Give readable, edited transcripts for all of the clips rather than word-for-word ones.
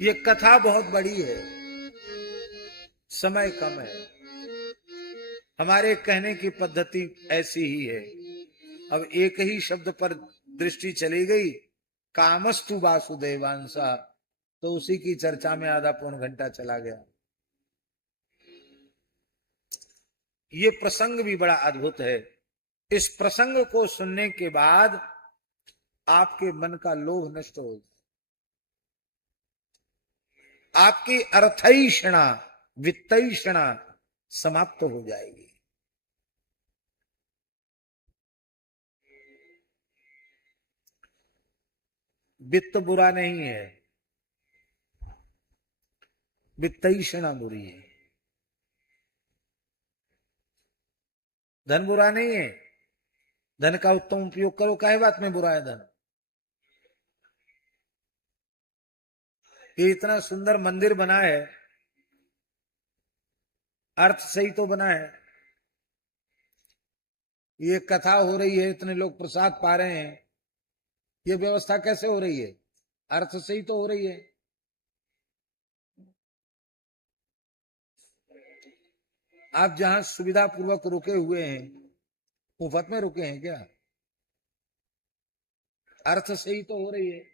ये कथा बहुत बड़ी है, समय कम है। हमारे कहने की पद्धति ऐसी ही है। अब एक ही शब्द पर दृष्टि चली गई, कामस्तु वासुदेवांसा, तो उसी की चर्चा में आधा पौन घंटा चला गया। ये प्रसंग भी बड़ा अद्भुत है। इस प्रसंग को सुनने के बाद आपके मन का लोभ नष्ट हो, आपकी अर्थैषणा वित्तैषणा समाप्त हो जाएगी। वित्त बुरा नहीं है, वित्तैषणा बुरी है। धन बुरा नहीं है, धन का उत्तम उपयोग करो। काहे बात में बुरा है धन? ये इतना सुंदर मंदिर बना है, अर्थ सही तो बना है। ये कथा हो रही है, इतने लोग प्रसाद पा रहे हैं, ये व्यवस्था कैसे हो रही है? अर्थ सही तो हो रही है। आप जहां सुविधा पूर्वक रुके हुए हैं, मुफ्त में रुके हैं क्या? अर्थ सही तो हो रही है।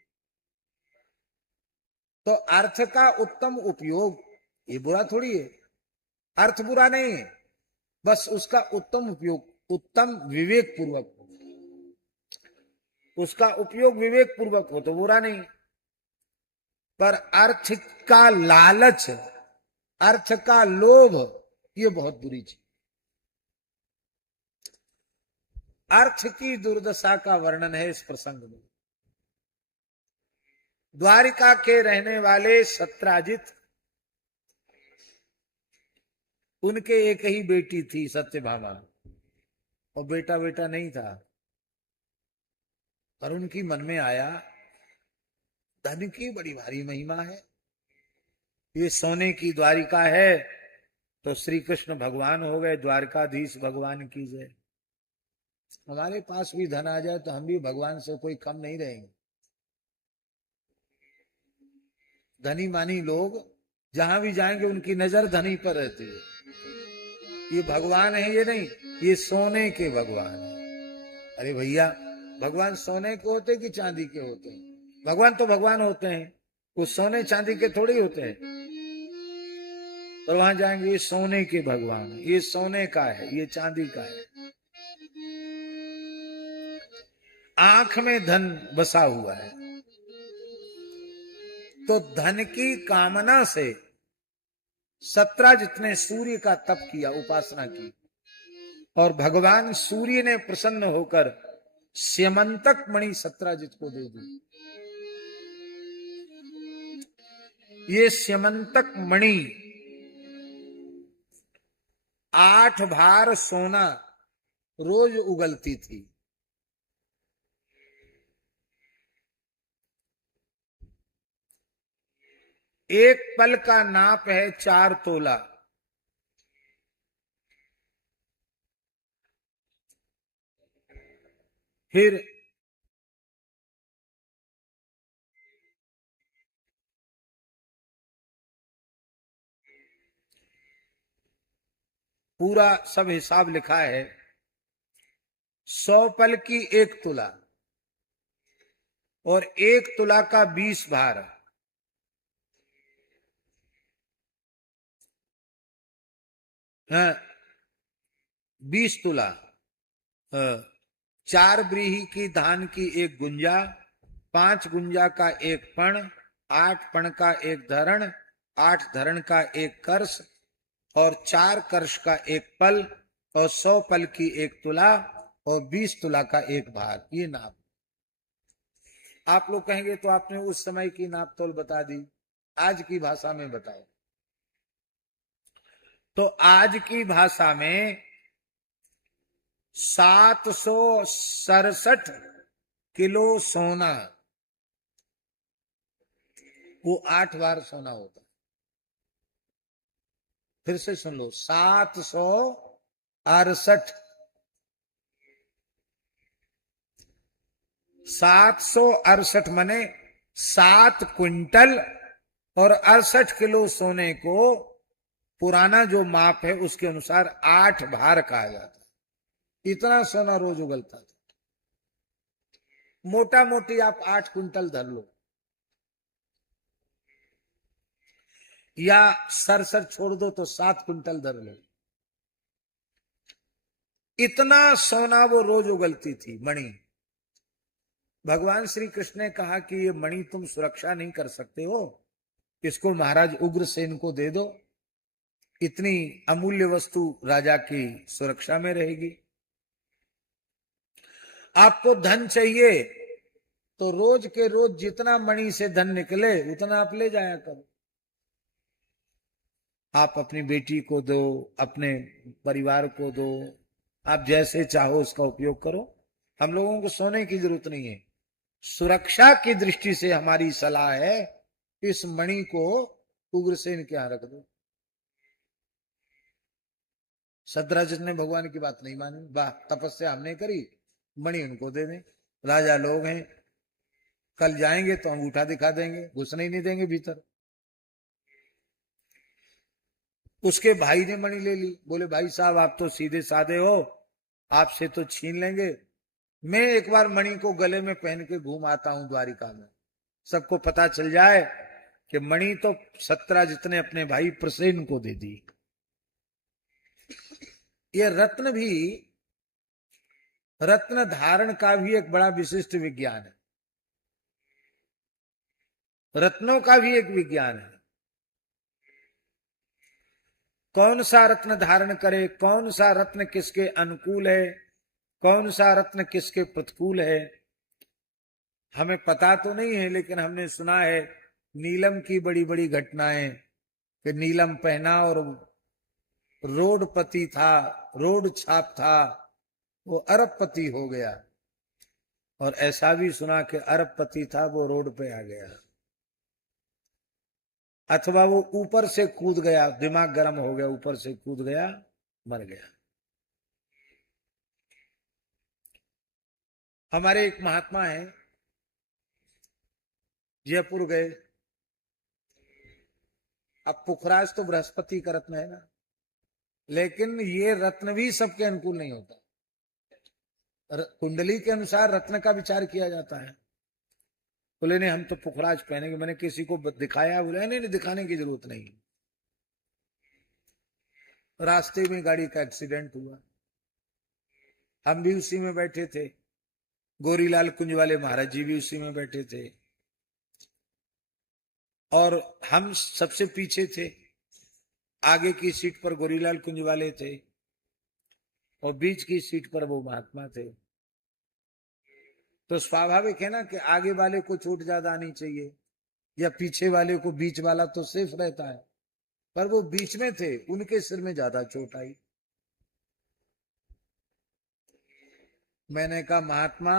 तो अर्थ का उत्तम उपयोग ये बुरा थोड़ी है। अर्थ बुरा नहीं है, बस उसका उत्तम उपयोग, उत्तम विवेक पूर्वक, उसका उपयोग विवेक पूर्वक हो तो बुरा नहीं। पर अर्थ का लालच, अर्थ का लोभ, ये बहुत बुरी चीज। अर्थ की दुर्दशा का वर्णन है इस प्रसंग में। द्वारिका के रहने वाले सत्राजित, उनके एक ही बेटी थी सत्यभामा, और बेटा बेटा नहीं था। पर उनकी मन में आया धन की बड़ी भारी महिमा है, ये सोने की द्वारिका है तो श्री कृष्ण भगवान हो गए, द्वारकाधीश भगवान की जय। हमारे पास भी धन आ जाए तो हम भी भगवान से कोई कम नहीं रहेंगे। धनी मानी लोग जहां भी जाएंगे उनकी नजर धनी पर रहती है। ये भगवान है, ये नहीं, ये सोने के भगवान है। अरे भैया, भगवान सोने के होते कि चांदी के होते हैं? भगवान तो भगवान होते हैं, वो सोने चांदी के थोड़ी होते हैं। तो वहां जाएंगे, ये सोने के भगवान है, ये सोने का है, ये चांदी का है। आंख में धन बसा हुआ है, तो धन की कामना से सत्राजित ने सूर्य का तप किया, उपासना की, और भगवान सूर्य ने प्रसन्न होकर स्यमंतक मणि सत्राजित को दे दी। ये स्यमंतक मणि 8 भार सोना रोज उगलती थी। एक पल का नाप है 4 तोला। फिर पूरा सब हिसाब लिखा है। 100 पल की 1 तुला, और 1 तुला का 20 भार, हाँ 20 तुला। 4 व्रीहि की धान की 1 गुंजा, 5 गुंजा का 1 पण, 8 पण का 1 धरण, 8 धरण का 1 कर्ष, और 4 कर्ष का 1 पल, और 100 पल की 1 तुला, और 20 तुला का 1 भार। ये नाप। आप लोग कहेंगे तो आपने उस समय की नाप तोल बता दी, आज की भाषा में बताओ। तो आज की भाषा में 767 किलो सोना, वो 8 बार सोना होता है। फिर से सुन लो, 768, 768 मने 7 क्विंटल और 68 किलो सोने को पुराना जो माप है उसके अनुसार 8 भार कहा जाता है। इतना सोना रोज उगलता था। मोटा मोटी आप 8 कुंटल धर लो, या सर छोड़ दो तो 7 कुंटल धर लो। इतना सोना वो रोज उगलती थी मणि। भगवान श्री कृष्ण ने कहा कि ये मणि तुम सुरक्षा नहीं कर सकते हो, इसको महाराज उग्रसेन को दे दो, इतनी अमूल्य वस्तु राजा की सुरक्षा में रहेगी। आपको धन चाहिए तो रोज के रोज जितना मणि से धन निकले उतना आप ले जाया करो। आप अपनी बेटी को दो, अपने परिवार को दो, आप जैसे चाहो उसका उपयोग करो। हम लोगों को सोने की जरूरत नहीं है। सुरक्षा की दृष्टि से हमारी सलाह है इस मणि को उग्रसेन के यहां रख दो। सद्राजित ने भगवान की बात नहीं मानी। वाह, तपस्या हमने करी, मणि उनको दे दें, राजा लोग हैं, कल जाएंगे तो अंगूठा दिखा देंगे, घुसने ही नहीं देंगे भीतर। उसके भाई ने मणि ले ली। बोले भाई साहब आप तो सीधे साधे हो, आपसे तो छीन लेंगे, मैं एक बार मणि को गले में पहन के घूम आता हूं द्वारिका में, सबको पता चल जाए कि मणि तो सत्राजित ने अपने भाई प्रसेन को दे दी। ये रत्न भी, रत्न धारण का भी एक बड़ा विशिष्ट विज्ञान है। रत्नों का भी एक विज्ञान है। कौन सा रत्न धारण करे, कौन सा रत्न किसके अनुकूल है, कौन सा रत्न किसके प्रतिकूल है, हमें पता तो नहीं है, लेकिन हमने सुना है नीलम की बड़ी बड़ी घटनाएं कि नीलम पहना और रोडपति था, रोड छाप था, वो अरबपति हो गया। और ऐसा भी सुना कि अरबपति था वो रोड पे आ गया, अथवा वो ऊपर से कूद गया, दिमाग गर्म हो गया, ऊपर से कूद गया, मर गया। हमारे एक महात्मा है, जयपुर गए। अब पुखराज तो बृहस्पति का रत्न है ना, लेकिन ये रत्न भी सबके अनुकूल नहीं होता। कुंडली के अनुसार रत्न का विचार किया जाता है। बोले नहीं हम तो पुखराज पहनेंगे। मैंने किसी को दिखाया, बोले नहीं दिखाने की जरूरत नहीं। रास्ते में गाड़ी का एक्सीडेंट हुआ, हम भी उसी में बैठे थे, गोरीलाल कुंज वाले महाराज जी भी उसी में बैठे थे, और हम सबसे पीछे थे। आगे की सीट पर गोरीलाल कुंज वाले थे और बीच की सीट पर वो महात्मा थे। तो स्वाभाविक है ना कि आगे वाले को चोट ज्यादा आनी चाहिए, या पीछे वाले को, बीच वाला तो सेफ रहता है, पर वो बीच में थे, उनके सिर में ज्यादा चोट आई। मैंने कहा महात्मा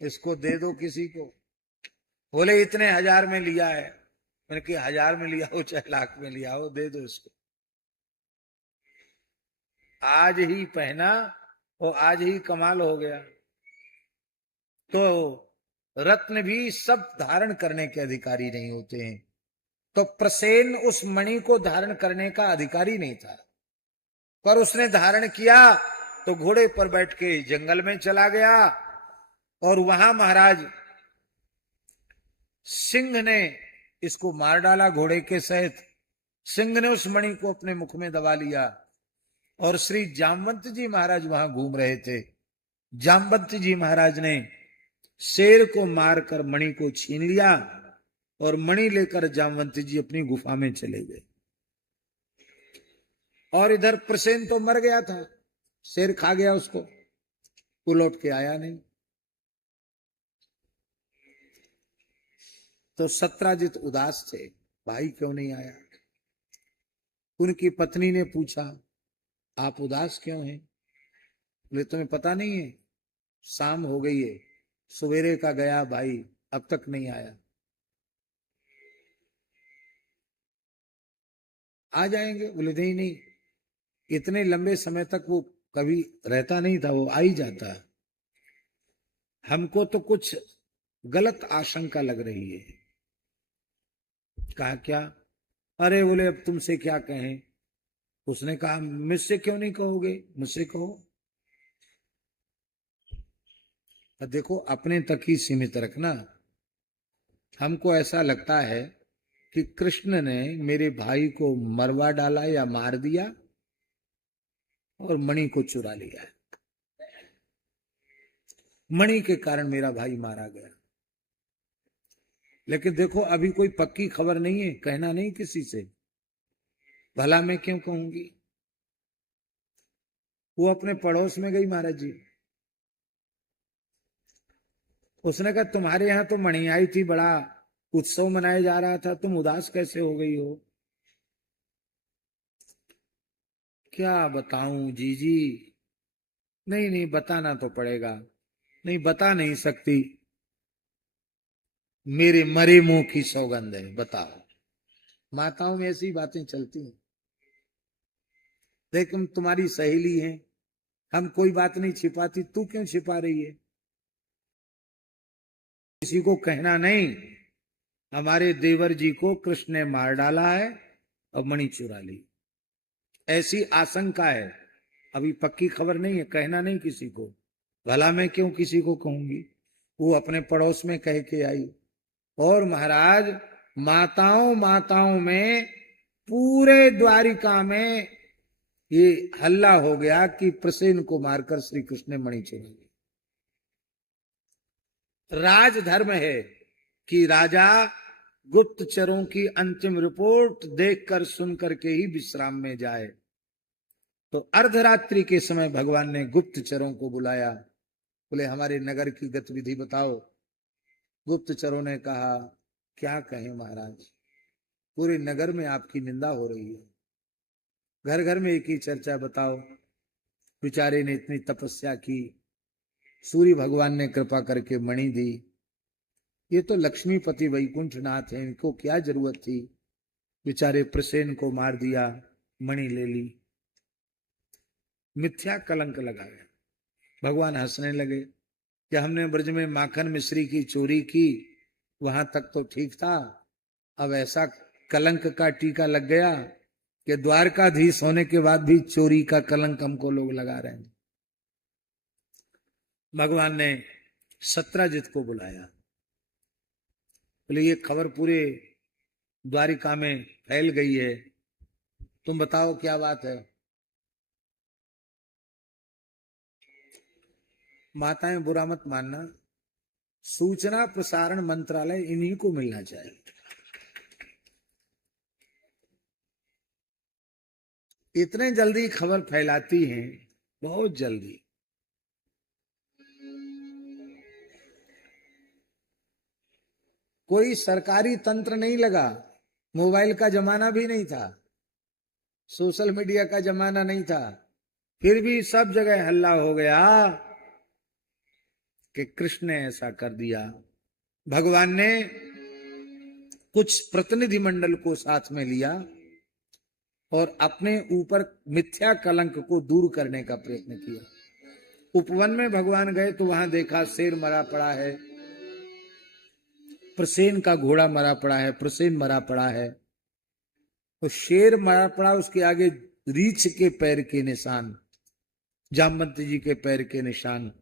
इसको दे दो किसी को। बोले इतने 1000 में लिया है। मैंने कहा 1000 में लिया हो चाहे लाख में लिया हो, दे दो इसको। आज ही पहना और आज ही कमाल हो गया। तो रत्न भी सब धारण करने के अधिकारी नहीं होते हैं। तो प्रसेन उस मणि को धारण करने का अधिकारी नहीं था, पर उसने धारण किया तो घोड़े पर बैठ के जंगल में चला गया, और वहां महाराज सिंह ने इसको मार डाला घोड़े के सहित। सिंह ने उस मणि को अपने मुख में दबा लिया, और श्री जामवंत जी महाराज वहां घूम रहे थे। जामवंत जी महाराज ने शेर को मारकर मणि को छीन लिया, और मणि लेकर जामवंत जी अपनी गुफा में चले गए। और इधर प्रसेन तो मर गया था, शेर खा गया उसको, वो लौट के आया नहीं। तो सत्राजित उदास थे, भाई क्यों नहीं आया। उनकी पत्नी ने पूछा आप उदास क्यों हैं। बोले तुम्हें पता नहीं है, शाम हो गई है, सवेरे का गया भाई, अब तक नहीं आया। आ जाएंगे। बोले नहीं नहीं, इतने लंबे समय तक वो कभी रहता नहीं था, वो आ ही जाता है। हमको तो कुछ गलत आशंका लग रही है। कहा क्या? अरे बोले अब तुमसे क्या कहें। उसने कहा मुझसे क्यों नहीं कहोगे, मुझसे कहो। देखो अपने तक ही सीमित रखना। हमको ऐसा लगता है कि कृष्ण ने मेरे भाई को मरवा डाला या मार दिया और मणि को चुरा लिया है। मणि के कारण मेरा भाई मारा गया। लेकिन देखो अभी कोई पक्की खबर नहीं है, कहना नहीं किसी से। भला मैं क्यों कहूंगी। वो अपने पड़ोस में गई महाराज जी। उसने कहा तुम्हारे यहां तो मणि आई थी, बड़ा उत्सव मनाया जा रहा था, तुम उदास कैसे हो गई हो। क्या बताऊं जीजी। नहीं नहीं बताना तो पड़ेगा। नहीं बता नहीं सकती। मेरे मरे मुंह की सौगंध है, बताओ। माताओं में ऐसी बातें चलती हैं। देख हम तुम्हारी सहेली हैं, हम कोई बात नहीं छिपाती, तू क्यों छिपा रही है। किसी को कहना नहीं। हमारे देवर जी को कृष्ण ने मार डाला है और मणि चुरा ली, ऐसी आशंका है। अभी पक्की खबर नहीं है, कहना नहीं किसी को। भला मैं क्यों किसी को कहूंगी। वो अपने पड़ोस में कह के आई। और महाराज माताओं माताओं में पूरे द्वारिका में ये हल्ला हो गया कि प्रसेन को मारकर श्री कृष्ण ने मणि चुरा ली। राजधर्म है कि राजा गुप्तचरों की अंतिम रिपोर्ट देखकर सुनकर के ही विश्राम में जाए। तो अर्धरात्रि के समय भगवान ने गुप्तचरों को बुलाया। बोले हमारे नगर की गतिविधि बताओ। गुप्तचरों ने कहा क्या कहें महाराज, पूरे नगर में आपकी निंदा हो रही है, घर घर में एक ही चर्चा, बताओ। बेचारे ने इतनी तपस्या की, सूर्य भगवान ने कृपा करके मणि दी, ये तो लक्ष्मीपति वैकुंठनाथ है, इनको क्या जरूरत थी। बेचारे प्रसेन को मार दिया, मणि ले ली, मिथ्या कलंक लगाया। भगवान हंसने लगे कि हमने ब्रज में माखन मिश्री की चोरी की, वहां तक तो ठीक था, अब ऐसा कलंक का टीका लग गया कि द्वारकाधीश होने के बाद भी चोरी का कलंक हमको लोग लगा रहे हैं। भगवान ने सत्राजित को बुलाया। बोले ये खबर पूरे द्वारिका में फैल गई है, तुम बताओ क्या बात है। माताएं बुरा मत मानना, सूचना प्रसारण मंत्रालय इन्हीं को मिलना चाहिए। इतने जल्दी खबर फैलाती हैं, बहुत जल्दी। कोई सरकारी तंत्र नहीं लगा, मोबाइल का जमाना भी नहीं था, सोशल मीडिया का जमाना नहीं था, फिर भी सब जगह हल्ला हो गया कि कृष्ण ने ऐसा कर दिया। भगवान ने कुछ प्रतिनिधि मंडल को साथ में लिया और अपने ऊपर मिथ्या कलंक को दूर करने का प्रयत्न किया। उपवन में भगवान गए तो वहां देखा शेर मरा पड़ा है, प्रसेन का घोड़ा मरा पड़ा है, प्रसेन मरा पड़ा है। तो शेर मरा पड़ा, उसके आगे रीछ के पैर के निशान, जामवंत जी के पैर के निशान।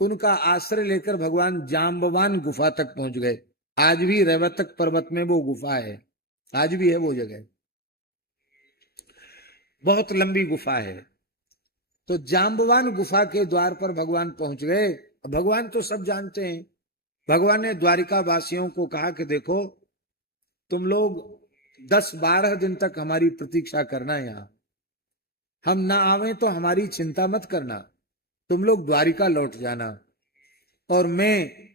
उनका आश्रय लेकर भगवान जाम्बवान गुफा तक पहुंच गए। आज भी रैवतक पर्वत में वो गुफा है, आज भी है वो जगह, बहुत लंबी गुफा है। तो जाम्बवान गुफा के द्वार पर भगवान पहुंच गए। भगवान तो सब जानते हैं। भगवान ने द्वारिका वासियों को कहा कि देखो तुम लोग 10-12 दिन तक हमारी प्रतीक्षा करना, यहां हम ना आवे तो हमारी चिंता मत करना, तुम लोग द्वारिका लौट जाना और मैं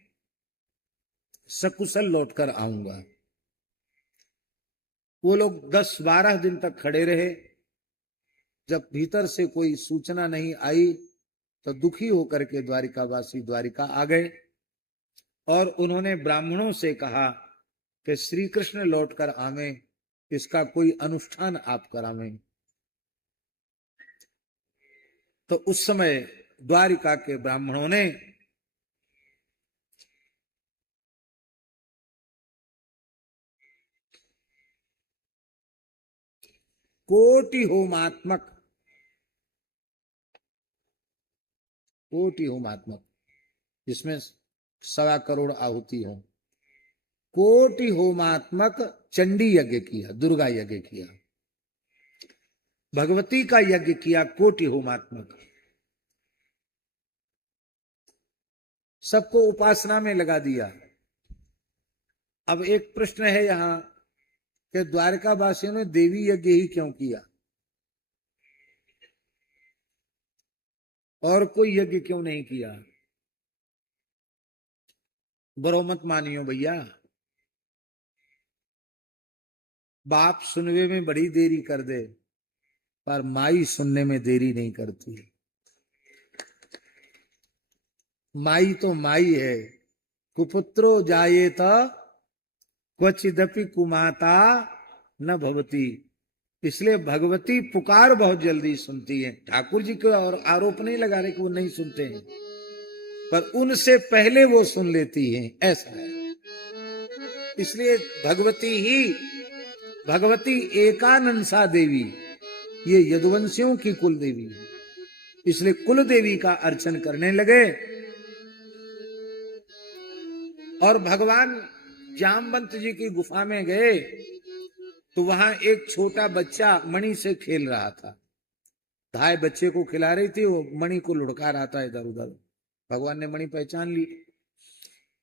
सकुशल लौटकर आऊंगा। वो लोग 10-12 दिन तक खड़े रहे। जब भीतर से कोई सूचना नहीं आई तो दुखी होकर के द्वारिकावासी द्वारिका आ गए और उन्होंने ब्राह्मणों से कहा कि श्री कृष्ण लौटकर आवे, इसका कोई अनुष्ठान आप करावें। तो उस समय द्वारिका के ब्राह्मणों ने कोटि होमात्मक, कोटि होमात्मक, जिसमें 1.25 करोड़ आहुति हो, कोटि होमात्मक चंडी यज्ञ किया, दुर्गा यज्ञ किया, भगवती का यज्ञ किया कोटि होमात्मक। सबको उपासना में लगा दिया। अब एक प्रश्न है यहां कि द्वारका वासियों ने देवी यज्ञ ही क्यों किया, और कोई यज्ञ क्यों नहीं किया? बरो मत मानियो भैया, बाप सुनने में बड़ी देरी कर दे, पर माई सुनने में देरी नहीं करती। माई तो माई है। कुपुत्रो जायेत क्वचिदपि कुमाता न भवती। इसलिए भगवती पुकार बहुत जल्दी सुनती है। ठाकुर जी को और आरोप नहीं लगा रहे कि वो नहीं सुनते हैं, पर उनसे पहले वो सुन लेती हैं, ऐसा है। इसलिए भगवती एकानंसा देवी, ये यदुवंशियों की कुल देवी है, इसलिए कुल देवी का अर्चन करने लगे। और भगवान जामवंत जी की गुफा में गए तो वहां एक छोटा बच्चा मणि से खेल रहा था। धाय बच्चे को खिला रही थी, वो मणि को लुढ़का रहा था इधर उधर। भगवान ने मणि पहचान ली।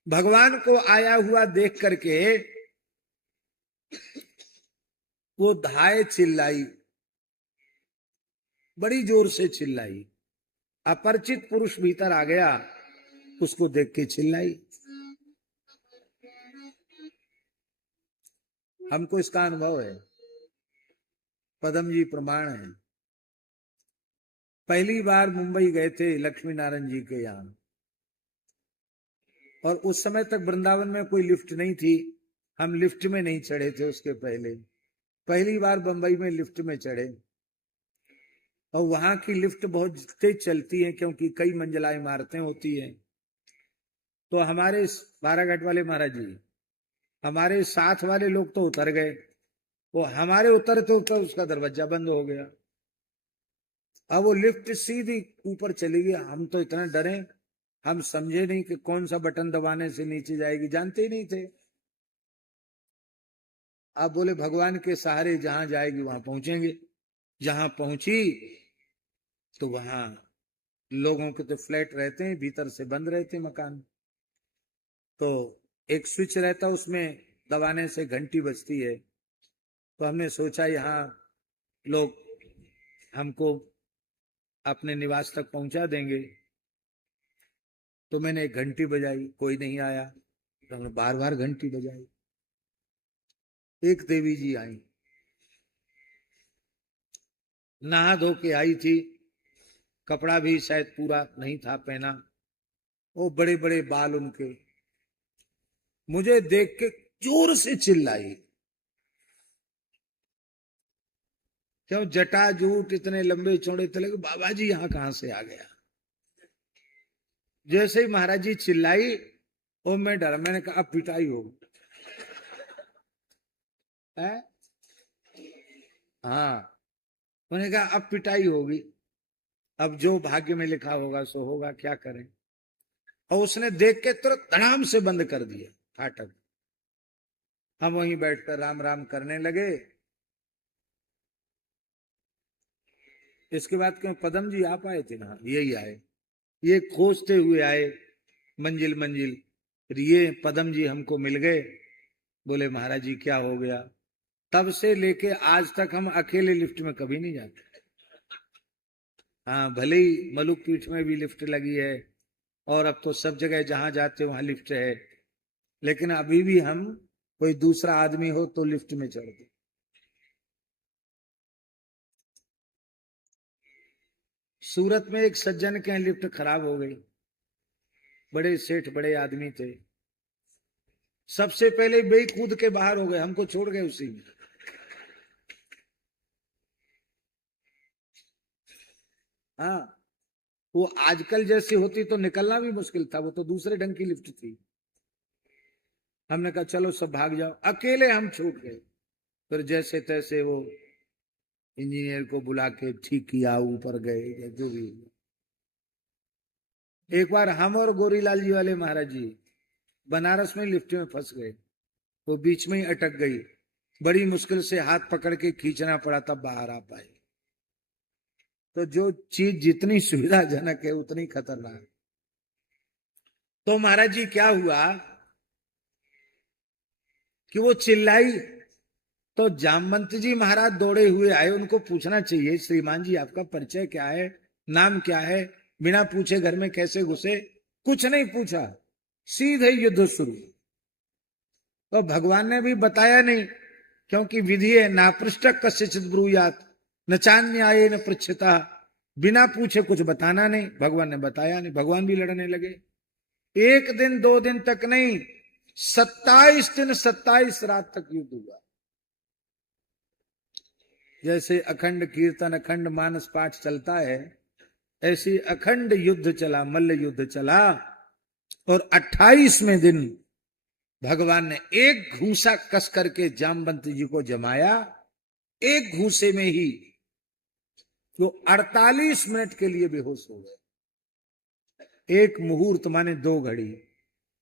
भगवान को आया हुआ देख करके वो धाय चिल्लाई, बड़ी जोर से चिल्लाई। अपरिचित पुरुष भीतर आ गया, उसको देख के चिल्लाई। हमको इसका अनुभव है, पदम जी प्रमाण है। पहली बार मुंबई गए थे लक्ष्मी नारायण जी के यहाँ, और उस समय तक वृंदावन में कोई लिफ्ट नहीं थी, हम लिफ्ट में नहीं चढ़े थे। उसके पहली बार बंबई में लिफ्ट में चढ़े, और वहां की लिफ्ट बहुत तेज चलती है क्योंकि कई मंजिला इमारतें होती हैं। तो हमारे बाराघाट वाले महाराज जी, हमारे साथ वाले लोग तो उतर गए, वो हमारे उतरते उतर उसका दरवाजा बंद हो गया। अब वो लिफ्ट सीधी ऊपर चली गई। हम तो इतना डरे, हम समझे नहीं कि कौन सा बटन दबाने से नीचे जाएगी, जानते ही नहीं थे। आप बोले भगवान के सहारे जहां जाएगी वहां पहुंचेंगे। जहां पहुंची तो वहां लोगों के तो फ्लैट रहते हैं, भीतर से बंद रहते मकान, तो एक स्विच रहता, उसमें दबाने से घंटी बजती है। तो हमने सोचा यहाँ लोग हमको अपने निवास तक पहुंचा देंगे। तो मैंने एक घंटी बजाई, कोई नहीं आया। तो हमने बार बार घंटी बजाई। एक देवी जी आई, नहा धो के आई थी, कपड़ा भी शायद पूरा नहीं था पहना, वो बड़े बड़े बाल उनके। मुझे देख के जोर से चिल्लाई, क्यों जटा जूट इतने लंबे चौड़े थे, लगे बाबा जी यहाँ कहां से आ गया। जैसे ही महाराज जी चिल्लाई, और मैं डरा, मैंने कहा अब पिटाई होगी। हाँ, मैंने कहा अब पिटाई होगी, अब जो भाग्य में लिखा होगा सो होगा, क्या करें। और उसने देख के तुरंत धड़ाम से बंद कर दिया फाटक। हम वहीं बैठकर राम राम करने लगे। इसके बाद क्यों पदम जी आप आए थे ना, यही आए, ये खोजते हुए आए मंजिल मंजिल, फिर ये पदम जी हमको मिल गए। बोले महाराज जी क्या हो गया। तब से लेके आज तक हम अकेले लिफ्ट में कभी नहीं जाते। हाँ, भले ही मलुक पीठ में भी लिफ्ट लगी है, और अब तो सब जगह जहां जाते वहां लिफ्ट है, लेकिन अभी भी हम कोई दूसरा आदमी हो तो लिफ्ट में चढ़ते। सूरत में एक सज्जन के लिफ्ट खराब हो गई, बड़े सेठ बड़े आदमी थे, सबसे पहले वे कूद के बाहर हो गए, हमको छोड़ गए उसी में। हाँ, वो आजकल जैसी होती तो निकलना भी मुश्किल था, वो तो दूसरे ढंग की लिफ्ट थी। हमने कहा चलो सब भाग जाओ, अकेले हम छूट गए। फिर जैसे तैसे वो इंजीनियर को बुला के ठीक किया, ऊपर गए या जो भी। एक बार हम और गोरीलाल जी वाले महाराज जी बनारस में लिफ्ट में फंस गए, वो बीच में ही अटक गई, बड़ी मुश्किल से हाथ पकड़ के खींचना पड़ा तब बाहर आ पाए। तो जो चीज जितनी सुविधाजनक है उतनी खतरनाक। तो महाराज जी क्या हुआ कि वो चिल्लाई, तो जामवंत जी महाराज दौड़े हुए आए। उनको पूछना चाहिए, श्रीमान जी आपका परिचय क्या है, नाम क्या है, बिना पूछे घर में कैसे घुसे? कुछ नहीं पूछा, सीधे युद्ध शुरू। तो भगवान ने भी बताया नहीं, क्योंकि विधि है नापृष्ट कस्यचित् ब्रूयात् न चान्याय न पृच्छता। बिना पूछे कुछ बताना नहीं, भगवान ने बताया नहीं, भगवान भी लड़ने लगे। एक दिन 2 दिन तक नहीं, 27 दिन 27 रात तक युद्ध हुआ। जैसे अखंड कीर्तन अखंड मानस पाठ चलता है, ऐसी अखंड युद्ध चला, मल्ल युद्ध चला। और 28वें दिन भगवान ने एक घूसा कस करके जामवंत जी को जमाया। एक घूसे में ही वो 48 मिनट के लिए बेहोश हो गए। एक मुहूर्त माने 2 घड़ी,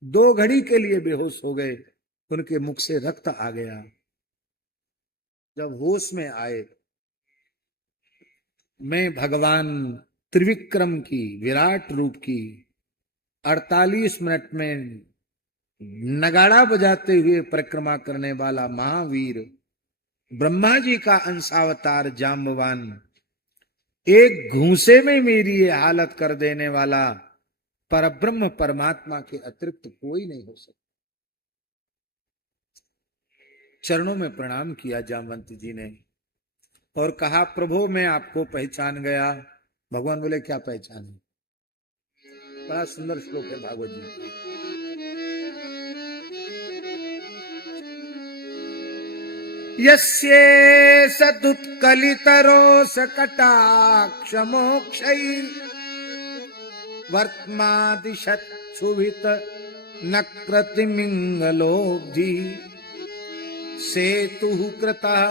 2 घड़ी के लिए बेहोश हो गए। उनके मुख से रक्त आ गया। जब होश में आए, मैं भगवान त्रिविक्रम की विराट रूप की 48 मिनट में नगाड़ा बजाते हुए परिक्रमा करने वाला महावीर ब्रह्मा जी का अंशावतार जाम्बवान, एक घूसे में मेरी ये हालत कर देने वाला परब्रह्म परमात्मा के अतिरिक्त कोई नहीं हो सकता। चरणों में प्रणाम किया जामवंत जी ने और कहा, प्रभु मैं आपको पहचान गया। भगवान बोले, क्या पहचाने? बड़ा सुंदर श्लोक है भागवत जी का। यस्ये सदुत्कलितरो सकटाक्ष मोक्षै वर्त्मादिशच्छुभित नक्रतिमिंगलोब्धि सेतुः कृतः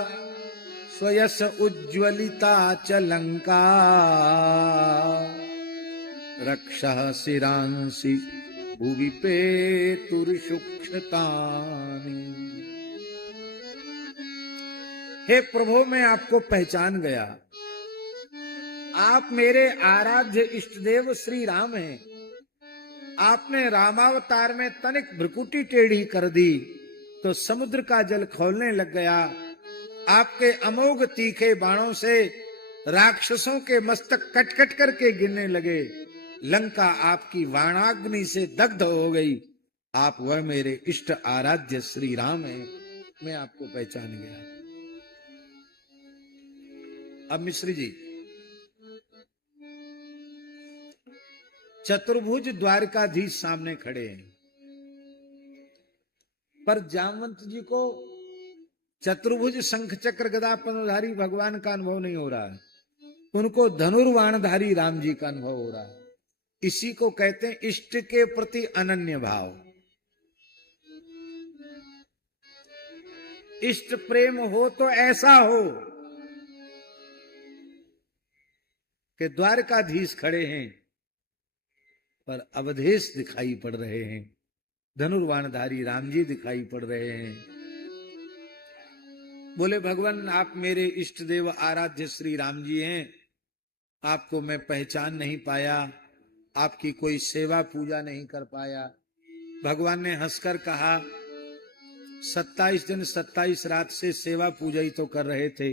स्वयस उज्ज्वलिता च लंका रक्षः शिरांसि भुवि पेतुर्षुक्षतानि। हे प्रभु मैं आपको पहचान गया, आप मेरे आराध्य इष्ट देव श्री राम हैं। आपने रामावतार में तनिक भ्रुकुटी टेढ़ी कर दी तो समुद्र का जल खौलने लग गया। आपके अमोघ तीखे बाणों से राक्षसों के मस्तक कट कट करके गिरने लगे। लंका आपकी वाणाग्नि से दग्ध हो गई। आप वह मेरे इष्ट आराध्य श्री राम हैं, मैं आपको पहचान गया। अब मिश्री जी, चतुर्भुज द्वारकाधीश सामने खड़े हैं, पर जामवंत जी को चतुर्भुज शंख चक्र गदा पद्मधारी भगवान का अनुभव नहीं हो रहा है, उनको धनुर्वाणधारी राम जी का अनुभव हो रहा है। इसी को कहते हैं इष्ट के प्रति अनन्य भाव। इष्ट प्रेम हो तो ऐसा हो कि द्वारकाधीश खड़े हैं पर अवधेश दिखाई पड़ रहे हैं, धनुर्वाणधारी राम जी दिखाई पड़ रहे हैं। बोले, भगवान आप मेरे इष्ट देव आराध्य श्री राम जी हैं, आपको मैं पहचान नहीं पाया, आपकी कोई सेवा पूजा नहीं कर पाया। भगवान ने हंसकर कहा, 27 दिन 27 रात से सेवा पूजा ही तो कर रहे थे,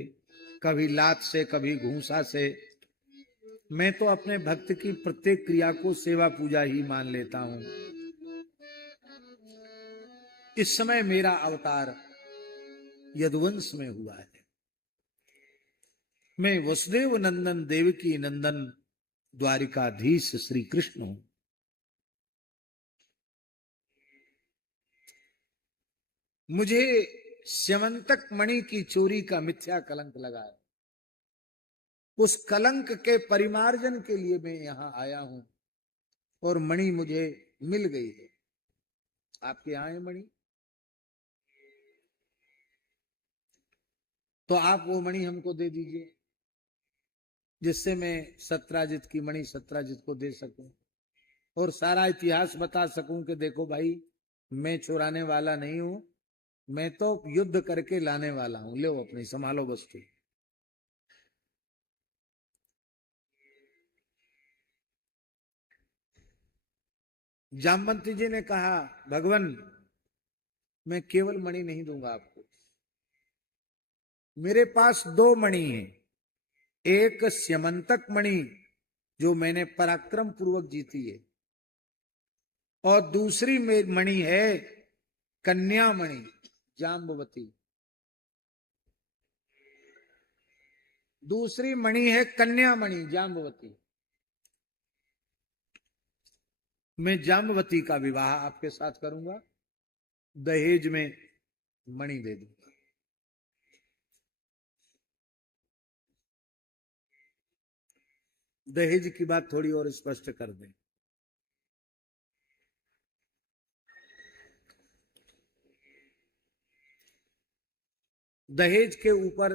कभी लात से कभी घूंसा से। मैं तो अपने भक्त की प्रत्येक क्रिया को सेवा पूजा ही मान लेता हूं। इस समय मेरा अवतार यदुवंश में हुआ है। मैं वसुदेव नंदन देवकी नंदन द्वारिकाधीश श्री कृष्ण हूं। मुझे स्यमंतक मणि की चोरी का मिथ्या कलंक लगा है। उस कलंक के परिमार्जन के लिए मैं यहां आया हूं और मणि मुझे मिल गई है। आपके यहां है मणि, तो आप वो मणि हमको दे दीजिए। जिससे मैं सत्राजित की मणि सत्राजित को दे सकूं और सारा इतिहास बता सकूं कि देखो भाई, मैं चुराने वाला नहीं हूं, मैं तो युद्ध करके लाने वाला हूं, लो अपनी संभालो वस्तु। जामवंती जी ने कहा, भगवान मैं केवल मणि नहीं दूंगा आपको, मेरे पास दो मणि हैं, एक स्यमंतक मणि जो मैंने पराक्रम पूर्वक जीती है, और दूसरी मणि है कन्या मणि जाम्बवती। दूसरी मणि है कन्या मणि जाम्बवती। मैं जाम्बवती का विवाह आपके साथ करूंगा, दहेज में मणि दे दूंगा। दहेज की बात थोड़ी और स्पष्ट कर दें। दहेज के ऊपर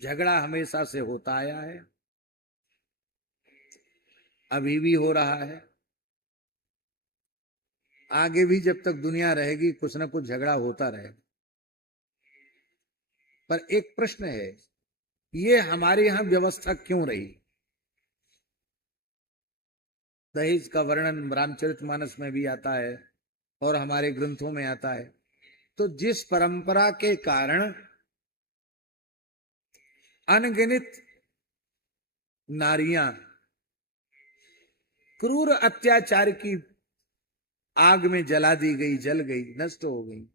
झगड़ा हमेशा से होता आया है, अभी भी हो रहा है, आगे भी जब तक दुनिया रहेगी कुछ ना कुछ झगड़ा होता रहेगा। पर एक प्रश्न है, ये हमारे यहां व्यवस्था क्यों रही? दहेज का वर्णन रामचरितमानस में भी आता है और हमारे ग्रंथों में आता है। तो जिस परंपरा के कारण अनगिनत नारियां क्रूर अत्याचार की आग में जला दी गई, जल गई, नष्ट हो गई,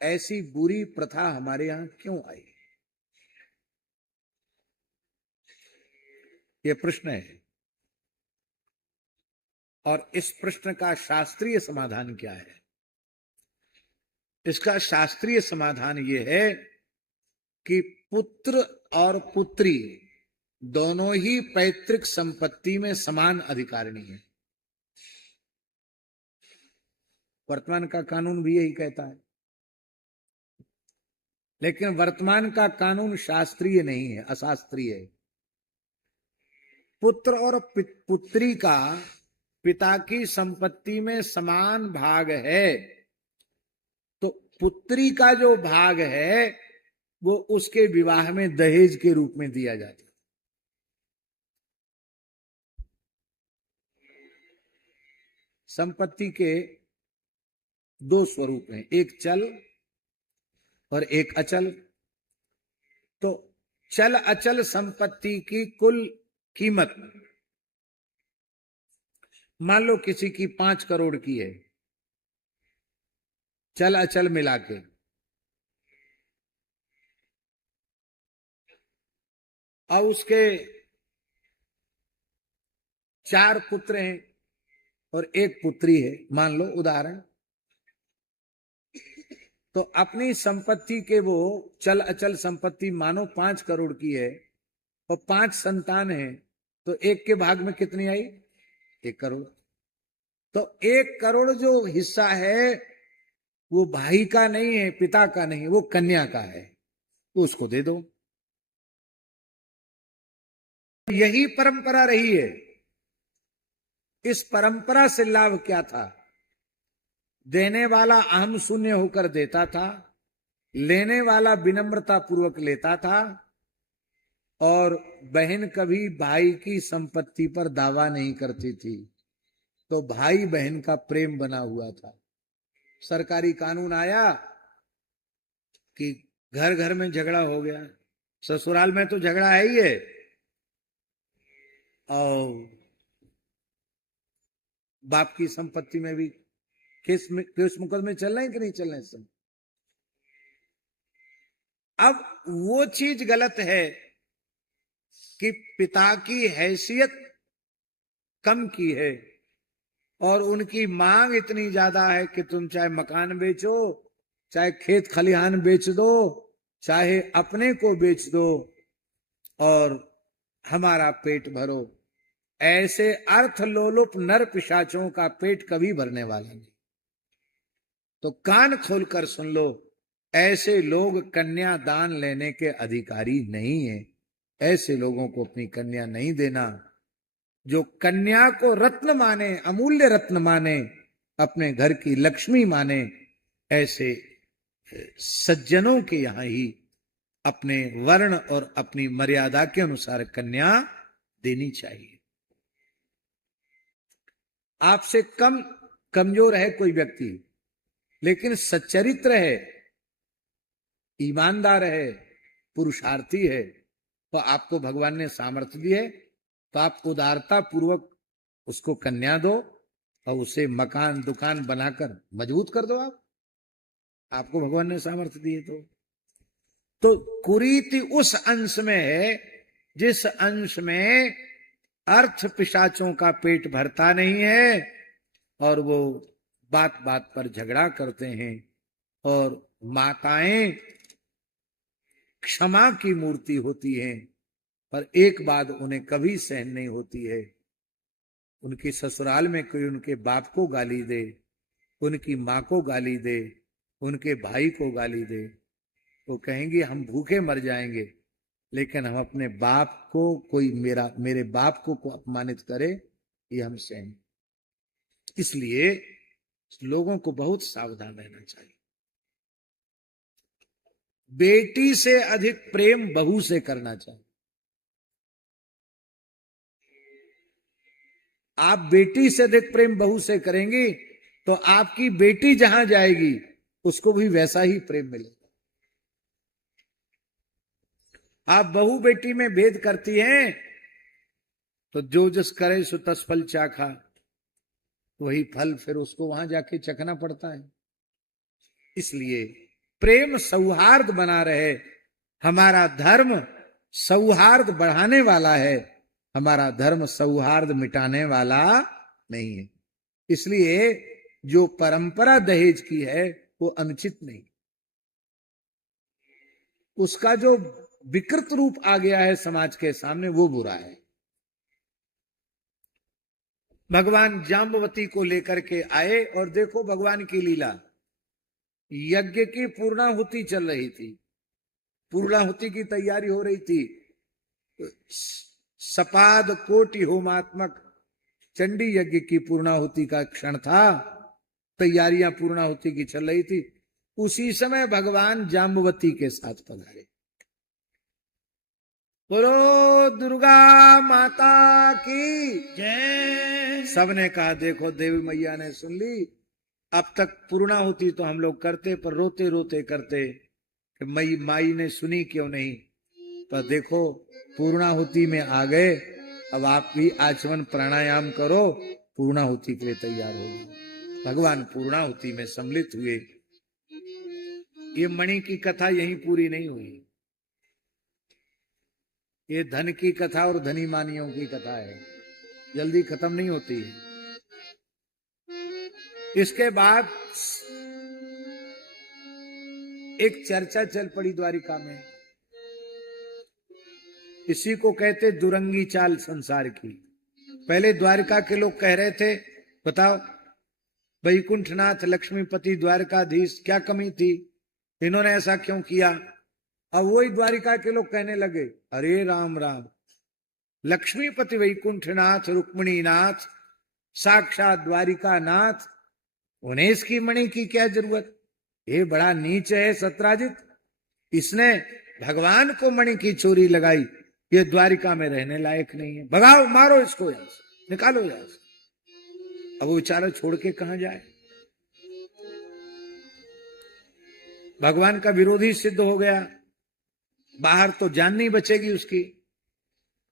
ऐसी बुरी प्रथा हमारे यहां क्यों आई? यह प्रश्न है। और इस प्रश्न का शास्त्रीय समाधान क्या है? इसका शास्त्रीय समाधान यह है कि पुत्र और पुत्री दोनों ही पैतृक संपत्ति में समान अधिकारिणी है। वर्तमान का कानून भी यही कहता है, लेकिन वर्तमान का कानून शास्त्रीय नहीं है, अशास्त्रीय है। पुत्र और पुत्री का पिता की संपत्ति में समान भाग है, तो पुत्री का जो भाग है वो उसके विवाह में दहेज के रूप में दिया जाता है। संपत्ति के दो स्वरूप हैं, एक चल और एक अचल। तो चल अचल संपत्ति की कुल कीमत मान लो किसी की 5 करोड़ की है, चल अचल मिला के, और उसके 4 पुत्र हैं और 1 पुत्री है, मान लो उदाहरण। तो अपनी संपत्ति के वो चल अचल संपत्ति मानो 5 करोड़ की है और 5 संतान है, तो 1 के भाग में कितनी आई? 1 करोड़। तो 1 करोड़ जो हिस्सा है वो भाई का नहीं है, पिता का नहीं, वो कन्या का है, तो उसको दे दो। यही परंपरा रही है। इस परंपरा से लाभ क्या था? देने वाला अहम शून्य होकर देता था, लेने वाला विनम्रता पूर्वक लेता था, और बहन कभी भाई की संपत्ति पर दावा नहीं करती थी। तो भाई बहन का प्रेम बना हुआ था। सरकारी कानून आया कि घर घर में झगड़ा हो गया, ससुराल में तो झगड़ा है ही है, और बाप की संपत्ति में भी केस मुकदमे चल रहे हैं कि नहीं चल रहे हैं? अब वो चीज गलत है कि पिता की हैसियत कम की है और उनकी मांग इतनी ज्यादा है कि तुम चाहे मकान बेचो, चाहे खेत खलिहान बेच दो, चाहे अपने को बेच दो और हमारा पेट भरो। ऐसे अर्थ लोलुप नर पिशाचों का पेट कभी भरने वाला नहीं। तो कान खोलकर सुन लो, ऐसे लोग कन्या दान लेने के अधिकारी नहीं है। ऐसे लोगों को अपनी कन्या नहीं देना। जो कन्या को रत्न माने, अमूल्य रत्न माने, अपने घर की लक्ष्मी माने, ऐसे सज्जनों के यहां ही अपने वर्ण और अपनी मर्यादा के अनुसार कन्या देनी चाहिए। आपसे कम कमजोर है कोई व्यक्ति, लेकिन सच्चरित्र है, ईमानदार है, पुरुषार्थी है, तो आपको भगवान ने सामर्थ्य दी है, तो आप उदारता पूर्वक उसको कन्या दो और उसे मकान दुकान बनाकर मजबूत कर दो। आपको भगवान ने सामर्थ्य दिए तो कुरीति उस अंश में है जिस अंश में अर्थ पिशाचों का पेट भरता नहीं है और वो बात बात पर झगड़ा करते हैं, और माताएं क्षमा की मूर्ति होती हैं, पर एक बात उन्हें कभी सहन नहीं होती है, उनके ससुराल में कोई उनके बाप को गाली दे, उनकी माँ को गाली दे, उनके भाई को गाली दे, वो कहेंगे हम भूखे मर जाएंगे, लेकिन हम अपने बाप को, कोई मेरे बाप को अपमानित करे, ये हम सहन। इसलिए लोगों को बहुत सावधान रहना चाहिए। बेटी से अधिक प्रेम बहू से करना चाहिए। आप बेटी से अधिक प्रेम बहू से करेंगी तो आपकी बेटी जहां जाएगी उसको भी वैसा ही प्रेम मिलेगा। आप बहू बेटी में भेद करती हैं तो जो जस करे सो तस फल चाखा, वही फल फिर उसको वहां जाके चखना पड़ता है। इसलिए प्रेम सौहार्द बना रहे। हमारा धर्म सौहार्द बढ़ाने वाला है, हमारा धर्म सौहार्द मिटाने वाला नहीं है। इसलिए जो परंपरा दहेज की है वो अनुचित नहीं, उसका जो विकृत रूप आ गया है समाज के सामने वो बुरा है। भगवान जाम्बवती को लेकर के आए और देखो भगवान की लीला। यज्ञ की पूर्णाहुति चल रही थी, पूर्णाहुति की तैयारी हो रही थी। सपाद कोटि होमात्मक चंडी यज्ञ की पूर्णाहुति का क्षण था, तैयारियां पूर्णाहुति की चल रही थी। उसी समय भगवान जाम्बवती के साथ पधारे। बोलो दुर्गा माता की जय। सबने कहा देखो देवी मैया ने सुन ली, अब तक पूर्णाहुति तो हम लोग करते पर रोते रोते करते, माई ने सुनी क्यों नहीं, पर देखो पूर्णाहुति में आ गए, अब आप भी आचमन प्राणायाम करो, पूर्णाहुति के लिए तैयार हो गए। भगवान पूर्णाहुति में सम्मिलित हुए। ये मणि की कथा यहीं पूरी नहीं हुई, ये धन की कथा और धनी मानियों की कथा है, जल्दी खत्म नहीं होती है। इसके बाद एक चर्चा चल पड़ी द्वारिका में, इसी को कहते दुरंगी चाल संसार की। पहले द्वारिका के लोग कह रहे थे बताओ वैकुंठनाथ लक्ष्मीपति द्वारकाधीश क्या कमी थी, इन्होंने ऐसा क्यों किया। अब वही द्वारिका के लोग कहने लगे अरे राम राम, लक्ष्मीपति वैकुंठनाथ रुक्मिणीनाथ साक्षात द्वारिका नाथ, उन्हें इसकी मणि की क्या जरूरत, ये बड़ा नीच है सत्राजित, इसने भगवान को मणि की चोरी लगाई, ये द्वारिका में रहने लायक नहीं है, भगाओ मारो इसको यहां से, निकालो यहां से। अब वो बेचारा छोड़ के कहां जाए, भगवान का विरोधी सिद्ध हो गया, बाहर तो जान नहीं बचेगी उसकी।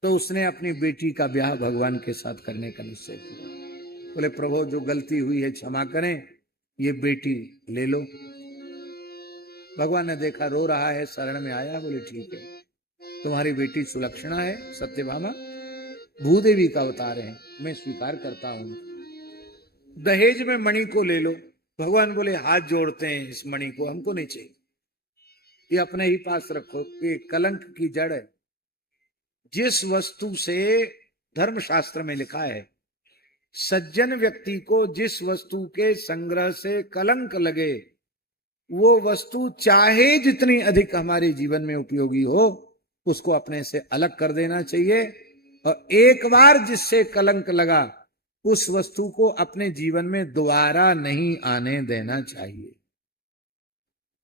तो उसने अपनी बेटी का ब्याह भगवान के साथ करने का निश्चय किया। बोले प्रभु जो गलती हुई है क्षमा करें, ये बेटी ले लो। भगवान ने देखा रो रहा है, शरण में आया, बोले ठीक है, तुम्हारी बेटी सुलक्षणा है, सत्यभामा भूदेवी का अवतार है, मैं स्वीकार करता हूं, दहेज में मणि को ले लो। भगवान बोले हाथ जोड़ते हैं, इस मणि को हमको नहीं चाहिए, ये अपने ही पास रखो, ये कलंक की जड़ है। जिस वस्तु से धर्मशास्त्र में लिखा है सज्जन व्यक्ति को जिस वस्तु के संग्रह से कलंक लगे, वो वस्तु चाहे जितनी अधिक हमारे जीवन में उपयोगी हो, उसको अपने से अलग कर देना चाहिए, और एक बार जिससे कलंक लगा उस वस्तु को अपने जीवन में दोबारा नहीं आने देना चाहिए।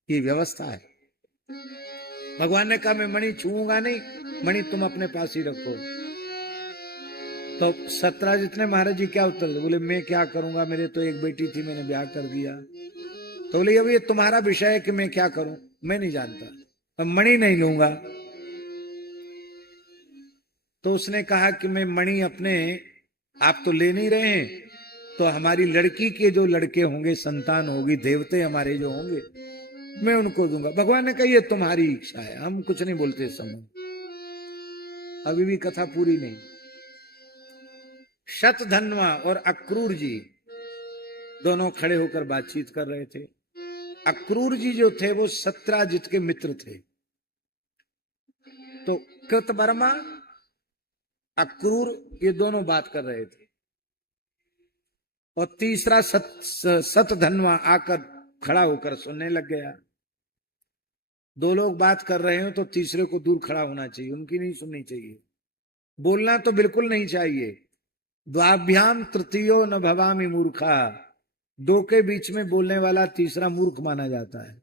ये व्यवस्था है। भगवान ने कहा मैं मणि छूऊंगा नहीं, मणि तुम अपने पास ही रखो। तो सत्यराजित ने महाराज जी क्या उत्तर दिया? बोले मैं क्या करूंगा, मेरे तो एक बेटी थी, मैंने ब्याह कर दिया। तो बोले अब ये तुम्हारा विषय है कि मैं क्या करूं, मैं नहीं जानता, अब मणि नहीं लूंगा। तो उसने कहा कि मैं मणि अपने, आप तो ले नहीं रहे हैं, तो हमारी लड़की के जो लड़के होंगे, संतान होगी, देवते हमारे जो होंगे, मैं उनको दूंगा। भगवान ने कहा ये तुम्हारी इच्छा है, हम कुछ नहीं बोलते इस समय। अभी भी कथा पूरी नहीं। शतधन्वा और अक्रूर जी दोनों खड़े होकर बातचीत कर रहे थे। अक्रूर जी जो थे वो सत्यराजित के मित्र थे। तो कृतवर्मा, अक्रूर, ये दोनों बात कर रहे थे, और तीसरा शतधन्वा आकर खड़ा होकर सुनने लग गया। दो लोग बात कर रहे हो तो तीसरे को दूर खड़ा होना चाहिए, उनकी नहीं सुननी चाहिए, बोलना तो बिल्कुल नहीं चाहिए। द्वाभ्याम तृतीयो न भवामि मूर्खा, दो के बीच में बोलने वाला तीसरा मूर्ख माना जाता है।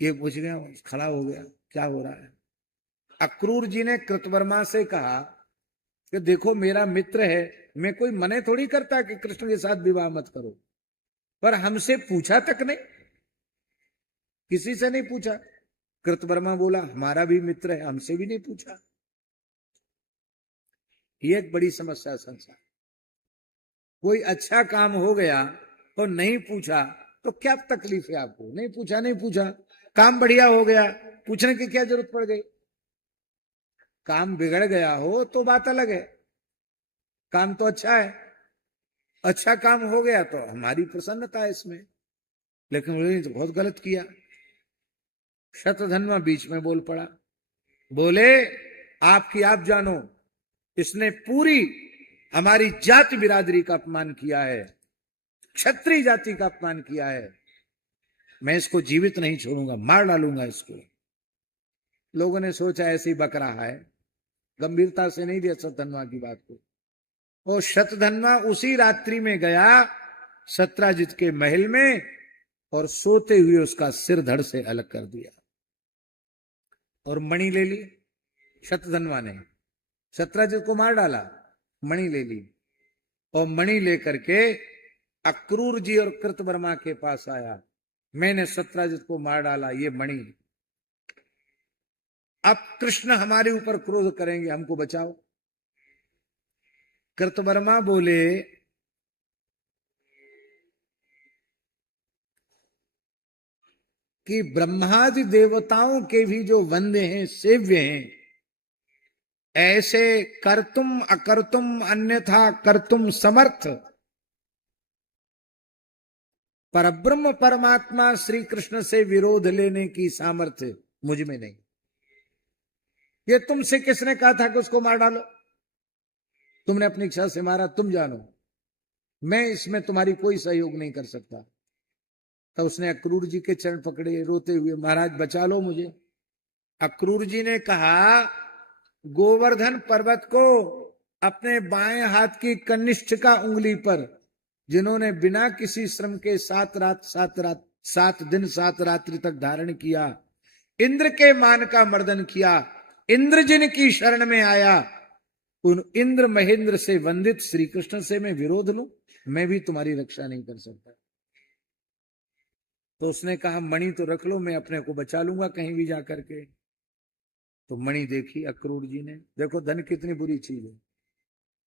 ये पूछ गया, खड़ा हो गया, क्या हो रहा है? अक्रूर जी ने कृतवर्मा से कहा कि देखो मेरा मित्र है, मैं कोई मने थोड़ी करता कि कृष्ण के साथ विवाह मत करो, पर हमसे पूछा तक नहीं, किसी से नहीं पूछा। कृतवर्मा बोला हमारा भी मित्र है, हमसे भी नहीं पूछा। ये एक बड़ी समस्या संसार। कोई अच्छा काम हो गया और नहीं पूछा तो क्या तकलीफ है आपको? नहीं पूछा, नहीं पूछा, काम बढ़िया हो गया, पूछने की क्या जरूरत पड़ गई? काम बिगड़ गया हो तो बात अलग है, काम तो अच्छा है, अच्छा काम हो गया तो हमारी प्रसन्नता है इसमें, लेकिन उन्होंने तो बहुत गलत किया। शतधन्वा बीच में बोल पड़ा, बोले आपकी आप जानो, इसने पूरी हमारी जाति बिरादरी का अपमान किया है, क्षत्रिय जाति का अपमान किया है, मैं इसको जीवित नहीं छोड़ूंगा, मार डालूंगा इसको। लोगों ने सोचा ऐसे ही बक रहा है, गंभीरता से नहीं दिया शतधन्वा की बात को। और शतधन्वा उसी रात्रि में गया सत्यराजित के महल में और सोते हुए उसका सिर धड़ से अलग कर दिया और मणि ले ली। शतधन्वा ने सत्यराजित को मार डाला, मणि ले ली, और मणि लेकर के अक्रूर जी और कृतवर्मा के पास आया, मैंने सत्यराजित को मार डाला, ये मणि, अब कृष्ण हमारे ऊपर क्रोध करेंगे, हमको बचाओ। कृतवर्मा बोले कि ब्रह्मादि देवताओं के भी जो वंद्य हैं, सेव्य हैं, ऐसे कर्तुम अकर्तुम अन्यथा कर्तुम समर्थ परब्रह्म परमात्मा श्री कृष्ण से विरोध लेने की सामर्थ्य मुझ में नहीं। ये तुमसे किसने कहा था कि उसको मार डालो? तुमने अपनी इच्छा से मारा, तुम जानो, मैं इसमें तुम्हारी कोई सहयोग नहीं कर सकता। तो उसने अक्रूर जी के चरण पकड़े रोते हुए, महाराज बचा लो मुझे। अक्रूर जी ने कहा गोवर्धन पर्वत को अपने बाएं हाथ की कनिष्ठिका उंगली पर, जिन्होंने बिना किसी श्रम के 7 दिन 7 रात्रि तक धारण किया, इंद्र के मान का मर्दन किया, इंद्र जिनकी शरण में आया, उन इंद्र महेंद्र से वंदित श्री कृष्ण से मैं विरोध लूं? मैं भी तुम्हारी रक्षा नहीं कर सकता। तो उसने कहा मणि तो रख लो, मैं अपने को बचा लूंगा कहीं भी जाकर के। तो मणि देखी अक्रूर जी ने, देखो धन कितनी बुरी चीज है,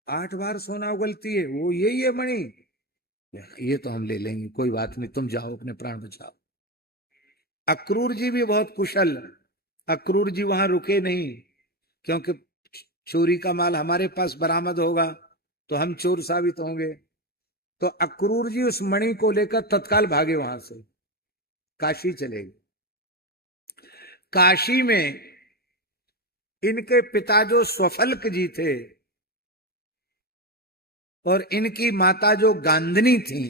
8 बार सोना उगलती है, वो यही है मणि, ये तो हम ले लेंगे, कोई बात नहीं, तुम जाओ अपने प्राण बचाओ। अक्रूर जी भी बहुत कुशल, अक्रूर जी वहां रुके नहीं, क्योंकि चोरी का माल हमारे पास बरामद होगा तो हम चोर साबित होंगे। तो अक्रूर जी उस मणि को लेकर तत्काल भागे, वहां से काशी चले गए। काशी में इनके पिता जो स्वफल्क जी थे और इनकी माता जो गांधनी थी,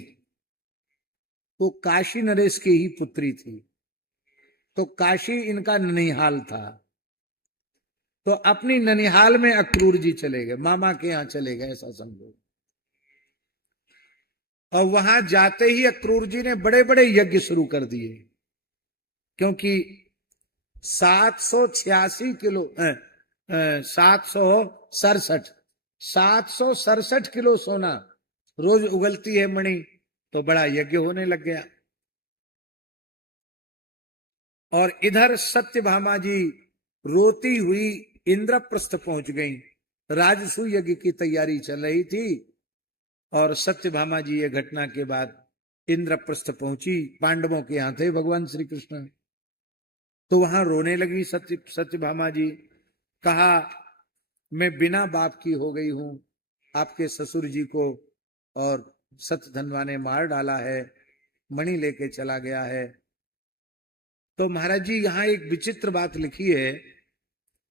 वो काशी नरेश की ही पुत्री थी, तो काशी इनका ननिहाल था। तो अपनी ननिहाल में अक्रूर जी चले गए, मामा के यहां चले गए ऐसा समझो। और वहां जाते ही अक्रूर जी ने बड़े बड़े यज्ञ शुरू कर दिए, क्योंकि 786 किलो 767 किलो सोना रोज उगलती है मणि, तो बड़ा यज्ञ होने लग गया। और इधर सत्यभामा जी रोती हुई इंद्रप्रस्थ पहुंच गई। राजसू यज्ञ की तैयारी चल रही थी और सत्यभामा जी ये घटना के बाद इंद्रप्रस्थ पहुंची। पांडवों के यहां थे भगवान श्री कृष्ण, तो वहां रोने लगी सत्यभामा जी। कहा मैं बिना बाप की हो गई हूं, आपके ससुर जी को और सत्यधनवा ने मार डाला है, मणि लेके चला गया है। तो महाराज जी यहां एक विचित्र बात लिखी है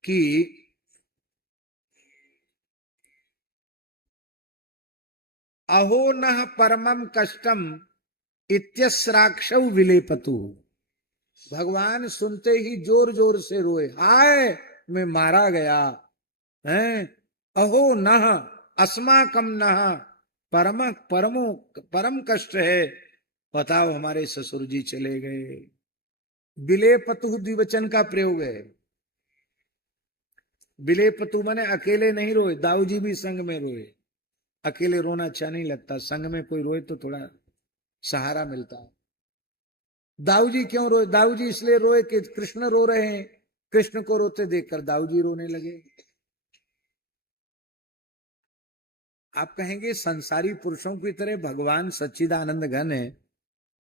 कि अहो न परमम कष्टम इत्यस्राक्षौ विलेपतु। भगवान सुनते ही जोर जोर से रोए, हाय मैं मारा गया है। अहो न अस्माकम न परम परमो परम कष्ट है, बताओ हमारे ससुर जी चले गए। विलेपतु द्विवचन का प्रयोग है। विलेपतु माने अकेले नहीं रोए, दाऊ जी भी संग में रोए। अकेले रोना अच्छा नहीं लगता, संग में कोई रोए तो थोड़ा सहारा मिलता है। दाऊ जी क्यों रोए? दाऊ जी इसलिए रोए कि कृष्ण रो रहे हैं, कृष्ण को रोते देखकर दाऊ जी रोने लगे। आप कहेंगे संसारी पुरुषों की तरह भगवान सच्चिदानंद घन है,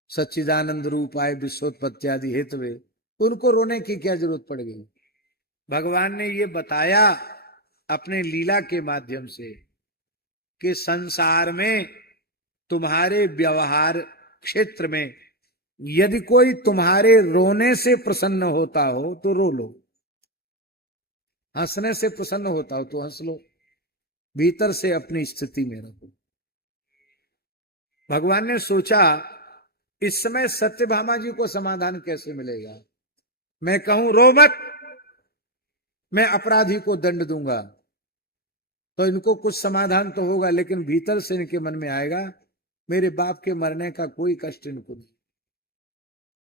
सच्चिदानंद रूपाय विश्वोत्पत्ति आदि हेतुवे, उनको रोने की क्या जरूरत पड़ गई? भगवान ने ये बताया अपने लीला के माध्यम से कि संसार में तुम्हारे व्यवहार क्षेत्र में यदि कोई तुम्हारे रोने से प्रसन्न होता हो तो रो लो, हंसने से प्रसन्न होता हो तो हंस लो, भीतर से अपनी स्थिति में रखो। भगवान ने सोचा इस समय सत्यभामा जी को समाधान कैसे मिलेगा। मैं कहूं रो मत, मैं अपराधी को दंड दूंगा तो इनको कुछ समाधान तो होगा, लेकिन भीतर से इनके मन में आएगा मेरे बाप के मरने का कोई कष्ट इनको नहीं।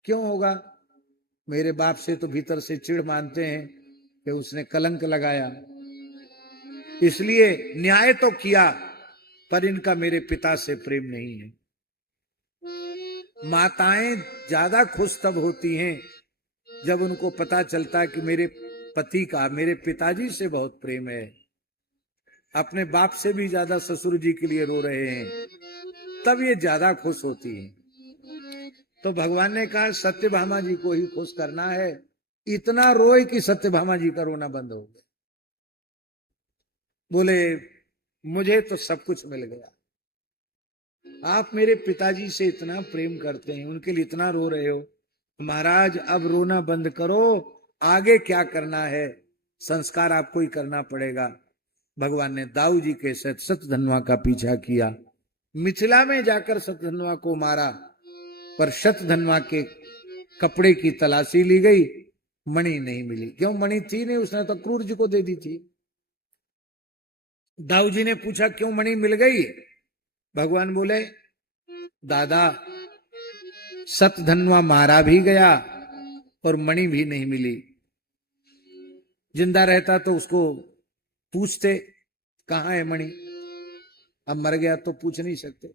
क्यों होगा? मेरे बाप से तो भीतर से चिढ़ मानते हैं कि उसने कलंक लगाया, इसलिए न्याय तो किया पर इनका मेरे पिता से प्रेम नहीं है। माताएं ज्यादा खुश तब होती हैं जब उनको पता चलता है कि मेरे पति का मेरे पिताजी से बहुत प्रेम है, अपने बाप से भी ज्यादा ससुर जी के लिए रो रहे हैं, तब ये ज्यादा खुश होती हैं। तो भगवान ने कहा सत्यभामा जी को ही खुश करना है, इतना रोए कि सत्यभामा जी का रोना बंद हो गया। बोले मुझे तो सब कुछ मिल गया, आप मेरे पिताजी से इतना प्रेम करते हैं, उनके लिए इतना रो रहे हो, महाराज अब रोना बंद करो, आगे क्या करना है, संस्कार आपको ही करना पड़ेगा। भगवान ने दाऊ जी के साथ शतधन्वा का पीछा किया, मिथिला में जाकर शतधन्वा को मारा, पर शतधन्वा के कपड़े की तलाशी ली गई, मणि नहीं मिली। क्यों? मणि थी नहीं, उसने तो क्रूर जी को दे दी थी। दाऊ जी ने पूछा क्यों मणि मिल गई? भगवान बोले दादा शतधन्वा मारा भी गया और मणि भी नहीं मिली, जिंदा रहता तो उसको पूछते कहां है मणि, अब मर गया तो पूछ नहीं सकते।